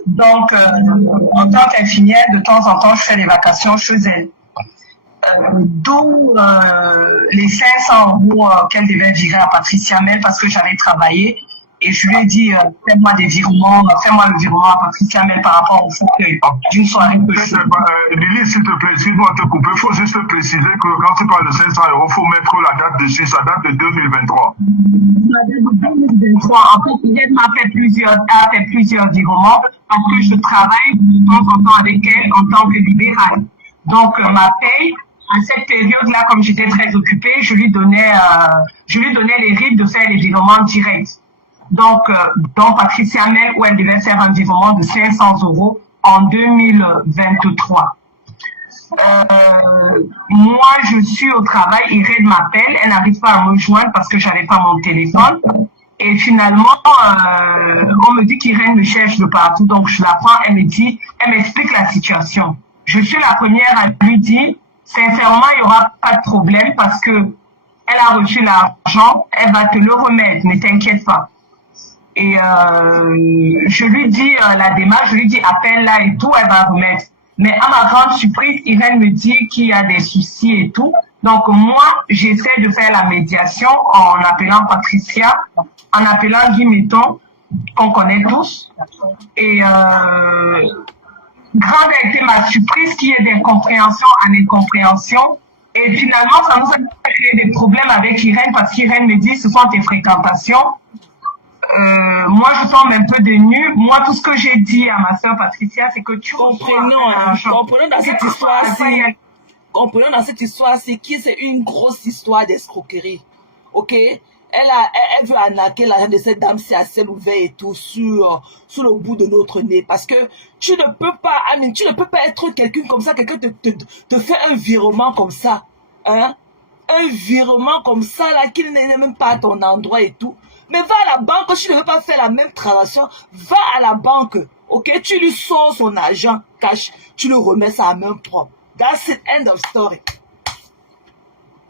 Donc, en tant qu'infirmière, de temps en temps, je fais des vacations chez elle. D'où les 500 € qu'elle devait virer à Patricia Mel parce que j'allais travailler. Et je lui ai dit, fais-moi des virements, fais-moi le virement à Patricia Mel par rapport au fait d'une soirée que je... Lily, s'il te plaît, excuse-moi de te couper. Il faut juste préciser que quand tu parles de 500 €, il faut mettre la date dessus. Ça date de 2023. La date de 2023. En fait, Irène a fait plusieurs virements parce que je travaille de temps en temps avec elle en tant que libérale. Donc, ma paye, à cette période-là, comme j'étais très occupée, je lui donnais les rythmes de faire les virements directs. Donc, dans Patricia Mel, où elle devait faire un virement de 500 € en 2023. Moi, je suis au travail, Irène m'appelle, elle n'arrive pas à me joindre parce que j'avais pas mon téléphone. Et finalement, on me dit qu'Irène me cherche de partout, donc je la prends, elle m'explique la situation. Je suis la première à lui dire, sincèrement, il n'y aura pas de problème parce que elle a reçu l'argent, elle va te le remettre, ne t'inquiète pas. Et je lui dis la démarche, je lui dis appelle-la et tout, elle va remettre. Mais à ma grande surprise, Irène me dit qu'il y a des soucis et tout. Donc moi, j'essaie de faire la médiation en appelant Patricia, en appelant Guy Metton, qu'on connaît tous. Et grande a été ma surprise qu'il y ait d'incompréhension en incompréhension. Et finalement, ça nous a créé des problèmes avec Irène parce qu'Irène me dit ce sont tes fréquentations. Moi, je tombe un peu de nu. Moi, tout ce que j'ai dit à ma soeur Patricia, c'est que tu comprenons dans cette histoire-ci. Comprenons dans cette histoire-ci que c'est une grosse histoire d'escroquerie. Ok? Elle veut arnaquer l'argent de cette dame-ci à ciel ouvert et tout sur le bout de notre nez. Parce que tu ne peux pas, Amine, tu ne peux pas être quelqu'un comme ça, quelqu'un te fait un virement comme ça. Hein? Un virement comme ça, là, qui n'est même pas à ton endroit et tout. Mais va à la banque, si tu ne veux pas faire la même transaction, va à la banque, ok? Tu lui sors son argent cash, tu le remets ça à main propre. That's it, end of story.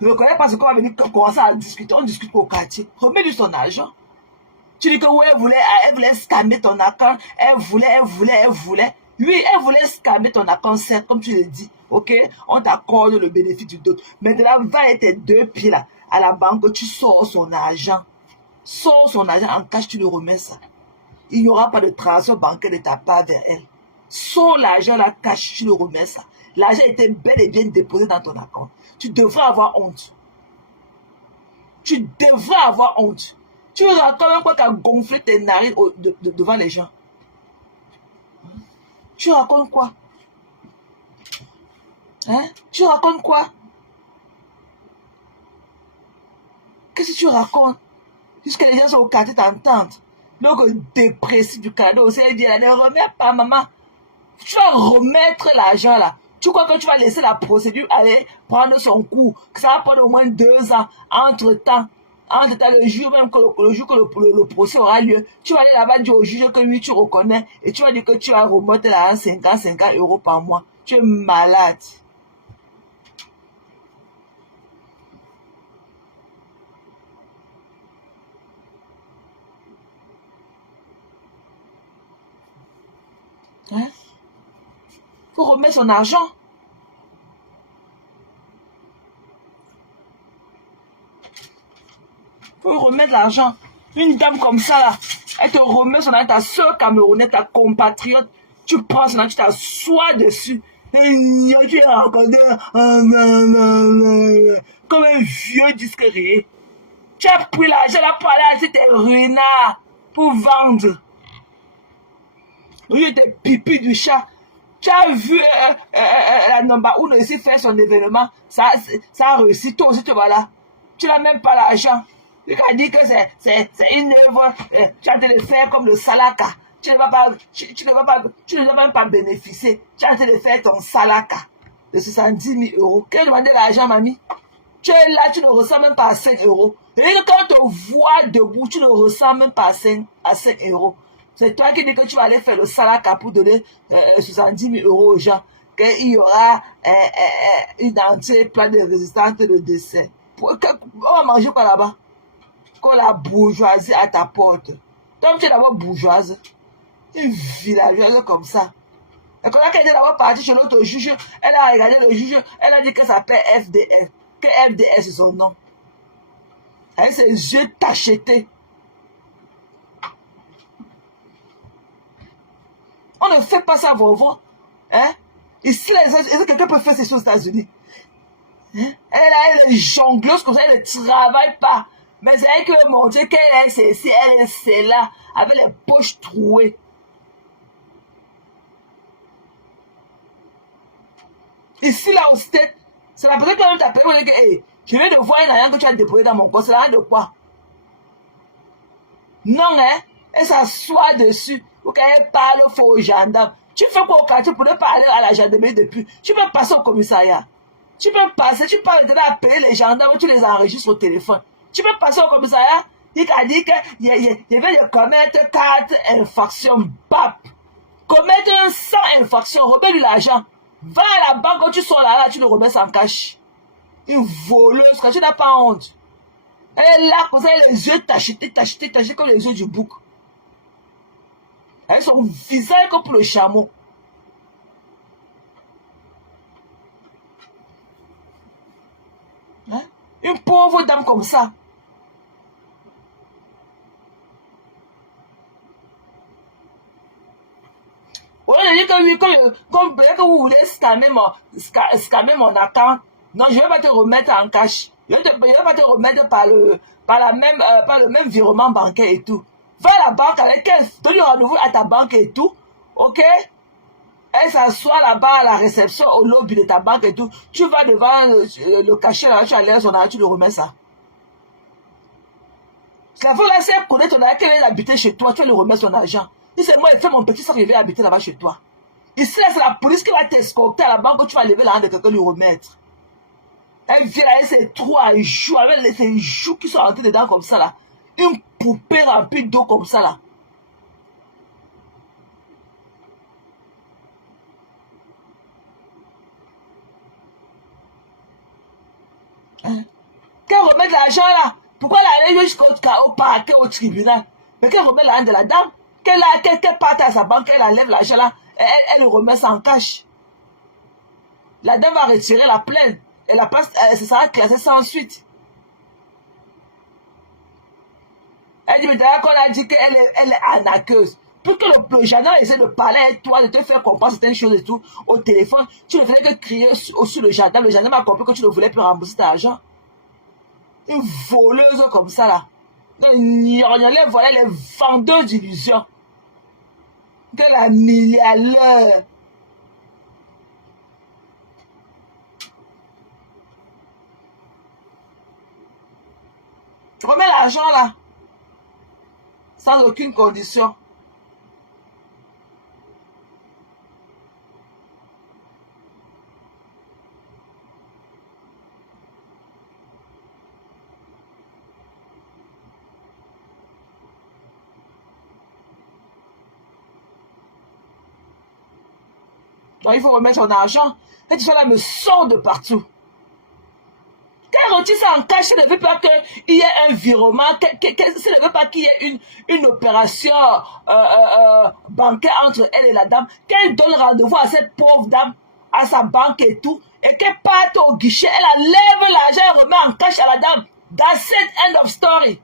Je ne connais pas ce qu'on va venir commencer à discuter, on discute au quartier. Remets-lui son argent. Tu dis que oui, elle voulait scammer ton account, elle voulait. Oui, elle voulait scammer ton account, certes, comme tu le dis, ok? On t'accorde le bénéfice du doute. Maintenant, va avec tes 2 pieds là, à la banque, tu sors son argent. Sors son argent en cash, tu le remets ça. Il n'y aura pas de transaction bancaire de ta part vers elle. Sors l'argent la cash, tu le remets ça. L'argent était bel et bien déposé dans ton compte. Tu devrais avoir honte. Tu devrais avoir honte. Tu as quand même quoi qu'à gonfler tes narines devant les gens. Tu racontes quoi? Hein? Tu racontes quoi? Qu'est-ce que tu racontes? Jusqu'à les gens sont au quartier t'entendent. Donc, déprécie du cadeau. C'est bien, ne remets pas, maman. Tu vas remettre l'argent là. Tu crois que tu vas laisser la procédure aller prendre son cours, que ça va prendre au moins 2 ans. Entre-temps, le jour même que le procès aura lieu, tu vas aller là-bas dire au juge que oui, tu reconnais, et tu vas dire que tu vas remonter là 50 € par mois. Tu es malade. Hein? Faut remettre son argent. Faut remettre l'argent. Une dame comme ça, là, elle te remet son argent, ta soeur camerounaise, ta compatriote, tu prends son argent, tu t'assois dessus. Et tu es raconté comme un vieux disque rayé. Tu as pris l'argent là pour aller acheter tes renards pour vendre. Au lieu de pipi du chat. Tu as vu la Number 1 aussi faire son événement. Ça a réussi. Toi aussi, tu vas là. Tu n'as même pas l'argent. Tu as dit que c'est une œuvre, tu as de faire comme le salaka. Tu ne vas même pas bénéficier. Tu as de faire ton salaka de 70 000 euros. Quel demandait l'argent, mamie? Tu es là, tu ne ressens même pas à 5 euros. Et quand on te voit debout, tu ne ressens même pas à 5 euros. C'est toi qui dis que tu vas aller faire le salaka pour donner 70 000 euros aux gens. Qu'il y aura une entrée pleine de résistance et de décès. On va manger quoi là-bas? Quand la bourgeoisie à ta porte. Comme tu es d'abord bourgeoise, une villageoise comme ça. Et quand elle était d'abord partie chez l'autre juge, elle a regardé le juge, elle a dit que ça s'appelle FDS. Que FDS c'est son nom. Avec ses yeux tachetés. On ne fait pas ça, Vovo. Hein? Ici, est-ce que quelqu'un peut faire ces choses aux États-Unis? Hein? Elle est jongleuse comme ça, elle ne travaille pas. Mais c'est elle qui veut montrer qu'elle est celle-ci, elle est celle-là, avec les poches trouées. Ici, là, au State, c'est la personne qui t'appelle pour dire que hey, je viens de voir une argent que tu as déposé dans mon poste. C'est l'argent de quoi? Non, hein? Elle s'assoit dessus pour qu'elle parle aux gendarmes. Tu fais quoi au quartier pour ne pas aller à la gendarmerie depuis? Tu peux passer au commissariat. Tu peux passer, tu peux appeler les gendarmes, tu les enregistres au téléphone. Tu peux passer au commissariat. Il a dit qu'il vient de commettre 4 infractions. BAP. Commettre 100 infractions. Remets-lui l'argent. Va à la banque, quand tu sors là, tu le remets sans cash. Une voleuse, quand tu n'as pas honte. Elle est là, comme ça, les yeux tachetés comme les yeux du bouc. Avec son visage comme pour le chameau. Hein? Une pauvre dame comme ça. On a dit que oui, comme vous voulez scammer mon account, non, je ne vais pas te remettre en cash. Je ne vais pas te remettre par le même virement bancaire et tout. Va à la banque avec elle, donne rendez-vous à ta banque et tout, ok? Elle s'assoit là-bas à la réception, au lobby de ta banque et tout. Tu vas devant le cachet là, tu as son argent, tu le remets ça. La fois là, si elle connaît ton argent, qu'elle vient habiter chez toi, tu vas lui remettre son argent. Si c'est moi, elle fait mon petit sac, je vais habiter là-bas chez toi. Ici, là, c'est la police qui va t'escorter à la banque, tu vas lever l'argent de quelqu'un lui remettre. Elle vient avec ses trous à joues, avec ses joues qui sont rentrées dedans comme ça là. Une poupée remplie d'eau comme ça là. Hein? Qu'elle remette l'argent là. Pourquoi elle allait jusqu'au parquet, au tribunal? Mais qu'elle remette l'argent de la dame. Qu'elle parte à sa banque, elle enlève l'argent là. Elle le remet sans cash. La dame va retirer la plainte. Et la place, ça sera classé sans suite. Elle dit, mais d'ailleurs, qu'on a dit qu'elle est arnaqueuse. Pour que le gendarme essaie de parler avec toi, de te faire comprendre certaines choses et tout, au téléphone, tu ne faisais que crier sur le gendarme. Le gendarme a compris que tu ne voulais plus rembourser ton argent. Une voleuse comme ça, là. Donc, voilà les vendeurs d'illusions. Que la milliardaire. Remets l'argent là. Sans aucune condition. Donc, il faut remettre son argent. Et tu fais là, me sort de partout. Quand retire ça en cash, ça ne veut pas qu'il y ait un virement, ça ne veut pas qu'il y ait une opération bancaire entre elle et la dame. Qu'elle donne rendez-vous à cette pauvre dame, à sa banque et tout, et qu'elle parte au guichet, elle enlève l'argent et remet en cash à la dame. That's it, end of story.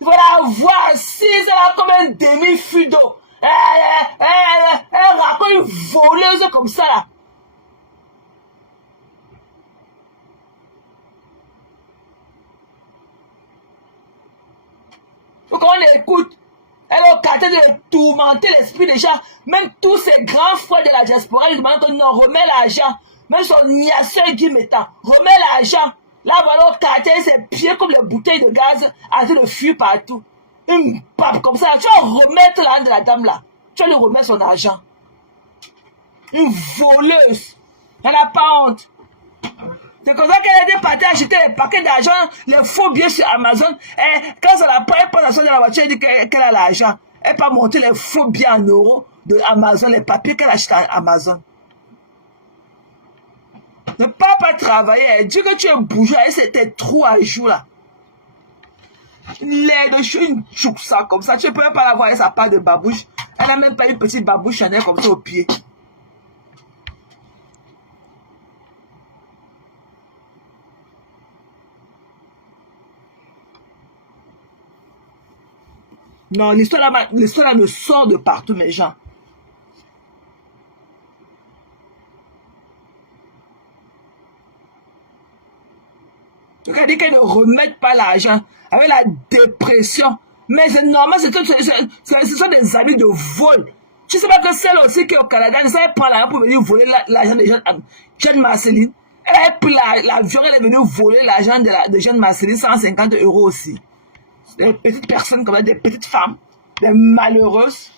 Il faut la voir assise là comme un demi-fudo. Elle raconte une voleuse comme ça là. Faut qu'on l'écoute. Elle est au quartier de tourmenter l'esprit des gens. Même tous ces grands frères de la diaspora, ils demandent que non, remets l'argent. Même son niasseur Guy Mettan, remets l'argent. Là, voilà, au quartier, ses pieds comme les bouteilles de gaz, en train de fuir partout. Une pape comme ça, tu vas remettre l'argent de la dame là. Tu vas lui remettre son argent. Une voleuse. Elle n'a pas honte. C'est comme ça qu'elle a été partie acheter les paquets d'argent, les faux billets sur Amazon. Et quand ça la prend, elle prend la dans la voiture, elle dit qu'elle a l'argent. Elle peut monter les faux billets en euros de Amazon, les papiers qu'elle achète à Amazon. Ne pas travailler. Elle dit que tu es bourgeois et c'est tes trous à jour là. L'air de chou, une chouk ça comme ça. Tu ne peux même pas la voir avec sa part de babouche. Elle n'a même pas une petite babouche Chanel comme ça au pied. Non, l'histoire là me sort de partout, mes gens. Donc, elle dit qu'elle ne remettent pas l'argent avec la dépression. Mais c'est normal, ce sont des amis de vol. Tu sais pas que celle aussi qui est au Canada, elle prend l'argent pour venir voler l'argent de Jeanne Marceline. Elle a pris l'avion, elle est venue voler l'argent de Jeanne Marceline, 150 € aussi. Des petites personnes comme ça, des petites femmes, des malheureuses,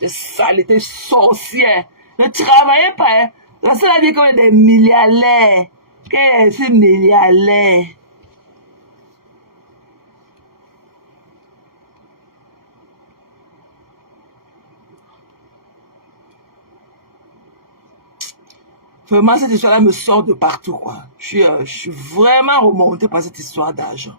des saletés sorcières. Ne travaillez pas, hein. Restez la vie comme des milliardaires. Qu'est-ce que milliardaires? Vraiment, cette histoire-là me sort de partout, quoi. Je suis vraiment remontée par cette histoire d'argent.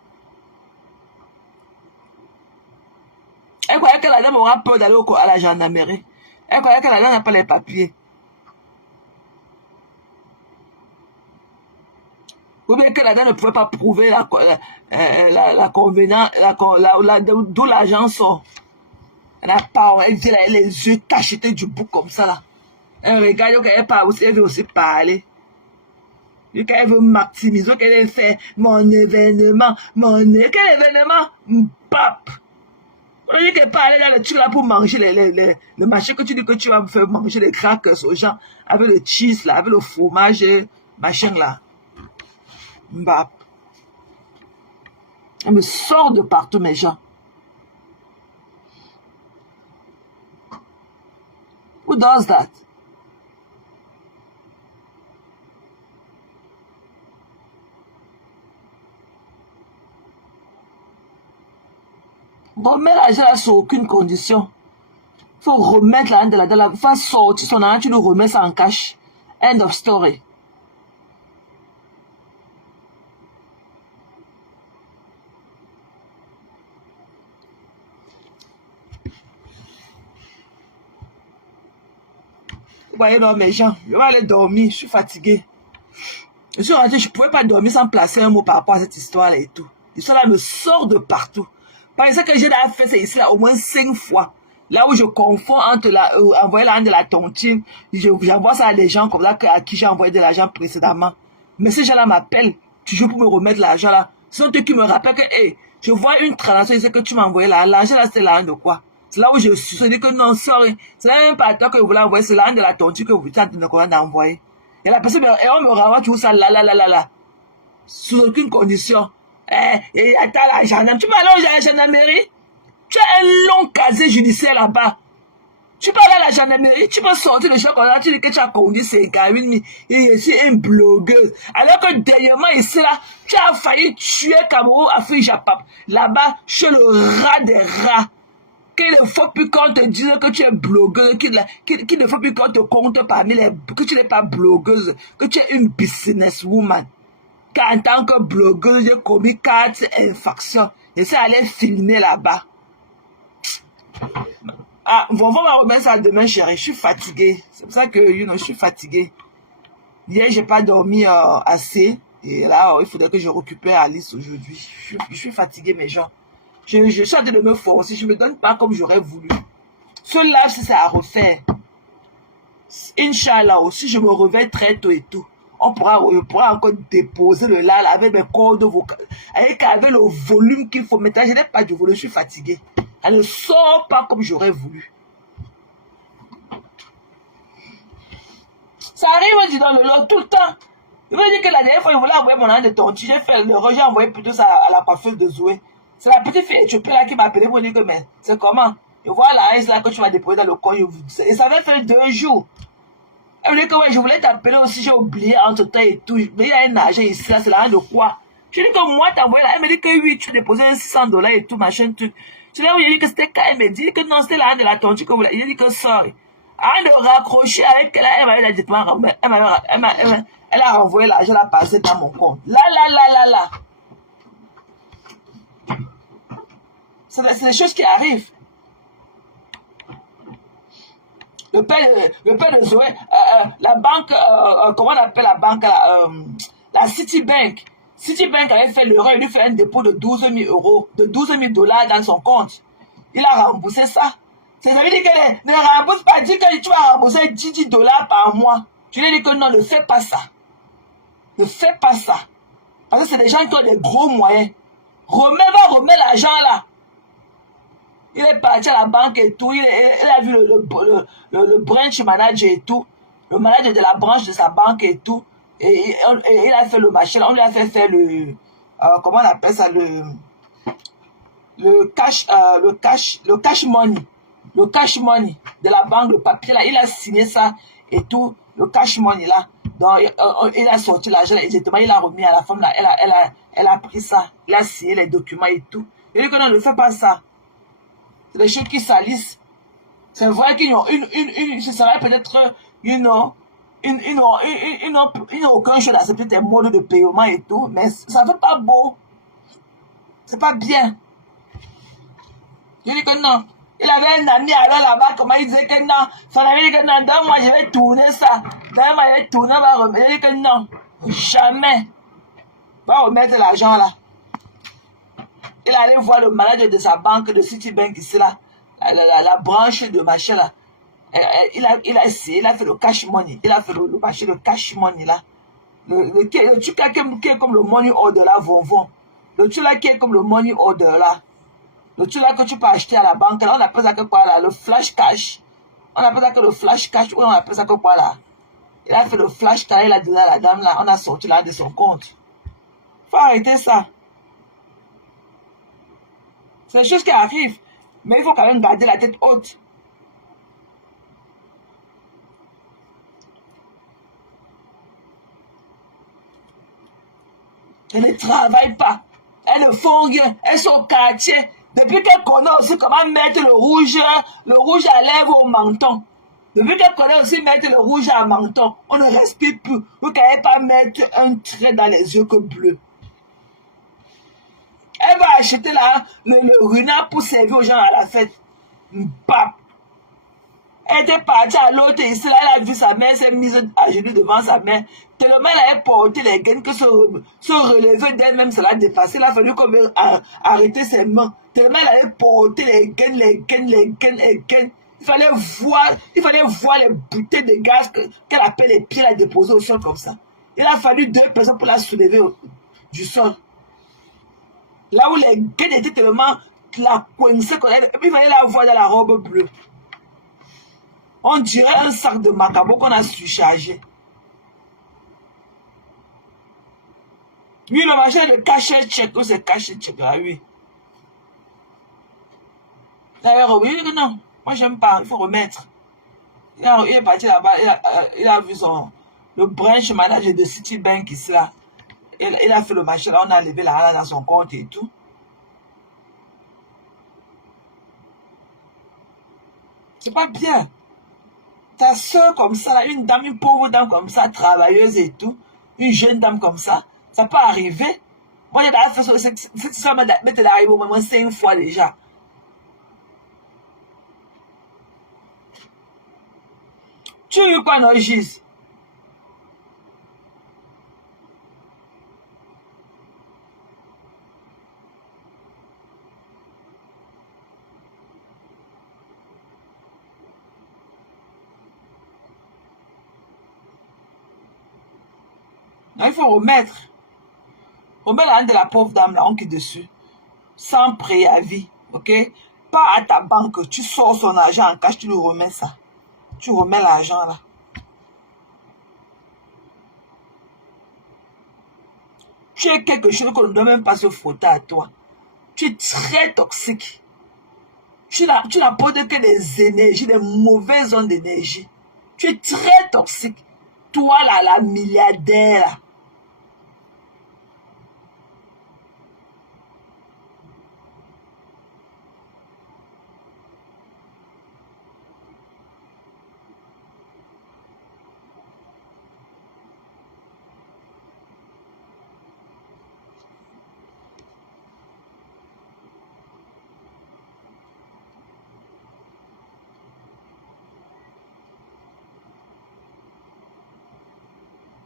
Elle croyait que la dame aura peur d'aller à la gendarmerie. Elle croyait que la dame n'a pas les papiers. Ou bien que la dame ne pouvait pas prouver la convenance, d'où l'argent sort. Elle n'a pas, elle dit, elle a les yeux cachetés du bout comme ça, là. Elle regarde elle veut aussi parler. Et quand elle veut maximiser, qu'elle fait mon événement, quel événement? Pape! On dit qu'elle parle dans le truc là pour manger le machin que tu dis que tu vas me faire manger les crackers aux gens avec le cheese là, avec le fromage, machin là. Mbap. Elle me sort de partout, mes gens. Who does that? Remettre l'argent là sur aucune condition. Il faut remettre l'argent de la faut sortir son argent, tu le remets ça en cash. End of story. Vous voyez, non, mes gens, je vais aller dormir, je suis fatigué. Je suis rentré, je ne pouvais pas dormir sans placer un mot par rapport à cette histoire-là et tout. L'histoire-là me sort de partout. Parce que j'ai fait c'est ici là au moins 5 fois. Là où je confonds entre envoyer l'argent de la tontine, j'envoie ça à des gens comme ça à qui j'ai envoyé de l'argent précédemment. Mais ces gens-là m'appellent toujours pour me remettre l'argent là. Ce sont eux qui me rappellent que, hey, je vois une transaction ici que tu m'as envoyé là. L'argent là, c'est l'argent de quoi? C'est là où je suis dit que non, sorry. C'est même pas toi que vous voulez envoyer, c'est l'argent de la tontine que vous êtes en train d'envoyer. Et la personne, et on me renvoie toujours ça là. Sous aucune condition. Et attends la gendarmerie. Tu peux aller à la gendarmerie? Tu as un long casier judiciaire là-bas. Tu peux aller à la gendarmerie, tu peux sortir le choc comme ça, tu dis que tu as conduit 50 000 et c'est une blogueuse. Alors que dernièrement ici là, tu as failli tuer Cameroun Afrique Japap. Là-bas, chez le rat des rats. Qu'il ne faut plus qu'on te dise que tu es blogueuse, qu'il ne faut plus qu'on te compte parmi les... que tu n'es pas blogueuse, que tu es une businesswoman. Qu'en tant que blogueuse, j'ai commis 4 infractions. Je suis allé filmer là-bas. Ah, on va remettre ça demain, chérie. Je suis fatiguée. C'est pour ça que, je suis fatiguée. Hier, j'ai pas dormi assez. Et là, il faudrait que je récupère Alice aujourd'hui. Je suis fatiguée, mes gens. Je suis en train de me forcer. Je ne me donne pas comme j'aurais voulu. Ce live, si c'est à refaire. Inch'Allah, si je me réveille très tôt et tout, on pourra encore déposer le live avec mes cordes vocales. Avec le volume qu'il faut mettre. Je n'ai pas de volume, je suis fatiguée. Elle ne sort pas comme j'aurais voulu. Ça arrive, je dis dans le lot tout le temps. Je veux dire que la dernière fois, je voulais envoyer mon argent de tontu. J'ai fait l'erreur, j'ai envoyé plutôt ça à la coiffeuse de Zoé. C'est la petite fille éthiopie là qui m'a appelé pour dire que, mais c'est comment? Je vois la haine là que tu vas déposer dans le coin. Et ça avait fait 2 jours. Elle me dit que ouais, je voulais t'appeler aussi, j'ai oublié entre temps et tout. Mais il y a un argent ici, là, c'est l'argent de quoi? Je dis que moi, t'as envoyé là. Elle me dit que oui, tu déposais un $600 et tout, machin, tout. Je dis oui, il dit que c'était quand elle me dit que non, c'était l'argent de la tontu que vous l'avez. Il a dit que sorry. Avant de raccrocher avec elle, elle m'avait dit, elle a renvoyé l'argent là, passé dans mon compte. Là. C'est des choses qui arrivent. Le père de Zoé, la banque, comment on appelle la banque, la Citibank. Citibank avait fait l'erreur, il lui fait un dépôt de 12 000 euros, de 12 000 $ dans son compte. Il a remboursé ça. Ça veut dire que ne rembourse pas, dis que tu vas rembourser 10 $ par mois. Je lui ai dit que non, ne fais pas ça. Ne fais pas ça. Parce que c'est des gens qui ont des gros moyens. Remets l'argent là. Il est parti à la banque et tout. Il a vu le branch manager et tout. Le manager de la branche de sa banque et tout. Et il a fait le machin. On lui a fait faire le... comment on appelle ça? Le cash money. Le cash money de la banque, le papier là. Il a signé ça et tout. Le cash money là. Donc, il a sorti l'argent exactement. Il a remis à la femme là. Elle a pris ça. Il a signé les documents et tout. Il dit que non, ne fais pas ça. C'est des choses qui salissent. C'est vrai qu'ils ont ce serait peut-être, ils n'ont aucun choix d'accepter tes modes de paiement et tout, mais ça ne fait pas beau. C'est pas bien. Je dis que non. Il avait un ami alors là-bas, comment il disait que non. Son ami dit que non, donc moi je vais tourner ça. Donc moi je vais tourner, on va remettre. Il dit que non. Jamais. Va remettre l'argent là. Il allait voir le manager de sa banque, de Citibank ici là, la branche de machin là. Il a essayé, il a fait le cash money. Il a fait le marché de cash money là. Le truc là qui est comme le money order là, vont. Le truc là qui est comme le money order là. Le truc là que tu peux acheter à la banque là, on appelle ça que quoi là? Le flash cash. On appelle ça que le flash cash, ou on appelle ça que quoi là? Il a fait le flash cash, il a donné à la dame là, on a sorti là de son compte. Faut arrêter ça. C'est des choses qui arrivent. Mais il faut quand même garder la tête haute. Elles ne travaillent pas. Elles ne font rien. Elles sont au quartier. Depuis qu'elles connaissent aussi comment mettre le rouge à lèvres au menton. Depuis qu'elles connaissent aussi mettre le rouge à menton, on ne respire plus. Vous ne pouvez pas mettre un trait dans les yeux que bleu. Elle va acheter là, le runard pour servir aux gens à la fête. Bap. Elle était partie à l'autre ici, là, elle a vu sa mère, s'est mise à genoux devant sa mère. Tellement elle avait porté les gaines que se relever d'elle-même, ça l'a dépassé. Il a fallu comme arrêter ses mains. Tellement elle avait porté les gaines. Il fallait voir les bouteilles de gaz qu'elle appelle les pieds à déposer au sol comme ça. Il a fallu 2 personnes pour la soulever du sol. Là où les gaines étaient tellement la coincée, et puis il fallait la voir dans la robe bleue. On dirait un sac de macabo qu'on a surchargé. Oui, le machin de cachet check, c'est cachet check là, oui. D'ailleurs, oui, non, moi j'aime pas, il faut remettre. Il est parti là-bas, il a vu le branch manager de Citibank ici là. Il a fait le machin là, on a levé la dans son compte et tout. C'est pas bien. Ta soeur comme ça, là, une dame, une pauvre dame comme ça, travailleuse et tout, une jeune dame comme ça peut arriver. Moi, j'ai fait ça, m'est arrivé au moins 5 fois déjà. Tu veux quoi, Nogis? Il faut remettre. Remets la de la pauvre dame là, on quitte dessus. Sans préavis, ok? Pas à ta banque, tu sors son argent en cash, tu lui remets ça. Tu remets l'argent là. Tu es quelque chose qu'on ne doit même pas se frotter à toi. Tu es très toxique. Tu n'apportes que des énergies, des mauvaises ondes d'énergie. Tu es très toxique. Toi, là, la milliardaire, là.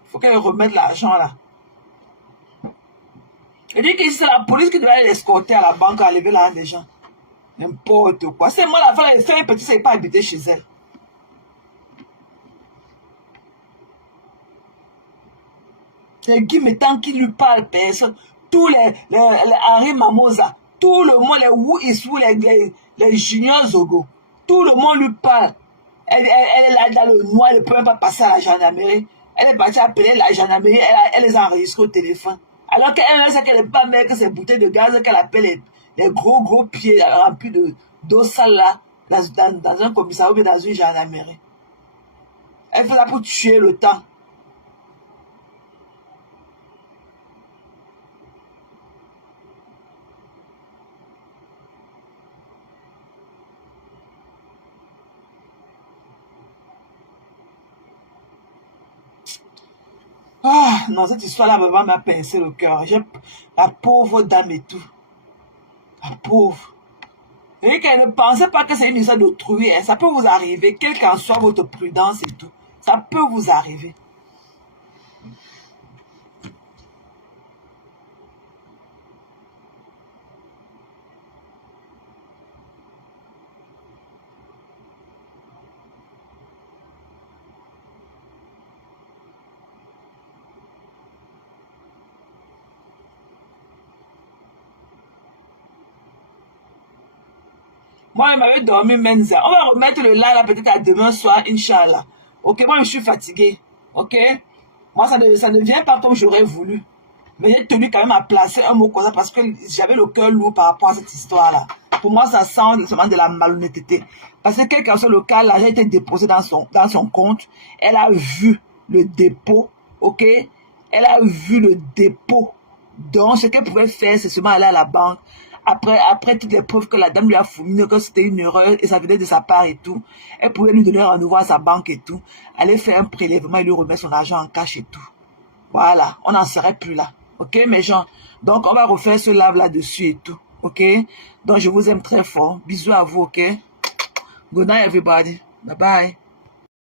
Faut qu'elle remette l'argent là. Elle dit que c'est la police qui doit l'escorter à la banque à lever l'argent des gens. N'importe quoi. C'est moi la femme, elle fait un petit, c'est pas habiter chez elle. C'est Guy Métan qui lui parle, personne. Tous les Henri Mamosa, tout le monde, les Wu Isou, les Junior Zogo, tout le monde lui parle. Elle est là dans le noir, elle ne peut même pas passer à la gendarmerie. Elle est partie appeler la gendarmerie, elle les enregistre au téléphone. Alors qu'elle sait qu'elle n'est pas mère, que c'est bouteilles de gaz qu'elle appelle les gros pieds remplis d'eau sale là, dans un commissariat ou dans une gendarmerie. Elle fait ça pour tuer le temps. Ah, non, cette histoire-là vraiment m'a pincé le cœur. La pauvre dame et tout. La pauvre. Et qu'elle ne pensait pas que c'est une histoire d'autrui. Hein. Ça peut vous arriver, quelle qu'en soit votre prudence et tout. Ça peut vous arriver. Moi, il m'avait dormi Menza. On va remettre le live là peut-être à demain soir, Inch'Allah. Ok, moi, je suis fatigué. Ok? Moi, ça ne vient pas comme j'aurais voulu. Mais j'ai tenu quand même à placer un mot comme ça parce que j'avais le cœur lourd par rapport à cette histoire-là. Pour moi, ça sent seulement de la malhonnêteté. Parce que quelqu'un sur le cas, l'argent a été déposé dans son compte. Elle a vu le dépôt. Ok? Elle a vu le dépôt. Donc, ce qu'elle pouvait faire, c'est seulement aller à la banque. Après toutes les preuves que la dame lui a fournies, que c'était une erreur et ça venait de sa part et tout, elle pouvait lui donner rendez-vous à sa banque et tout, aller faire un prélèvement et lui remettre son argent en cash et tout. Voilà, on n'en serait plus là. Ok, mes gens? Donc, on va refaire ce live là-dessus et tout. Ok? Donc, je vous aime très fort. Bisous à vous, ok? Good night, everybody. Bye bye.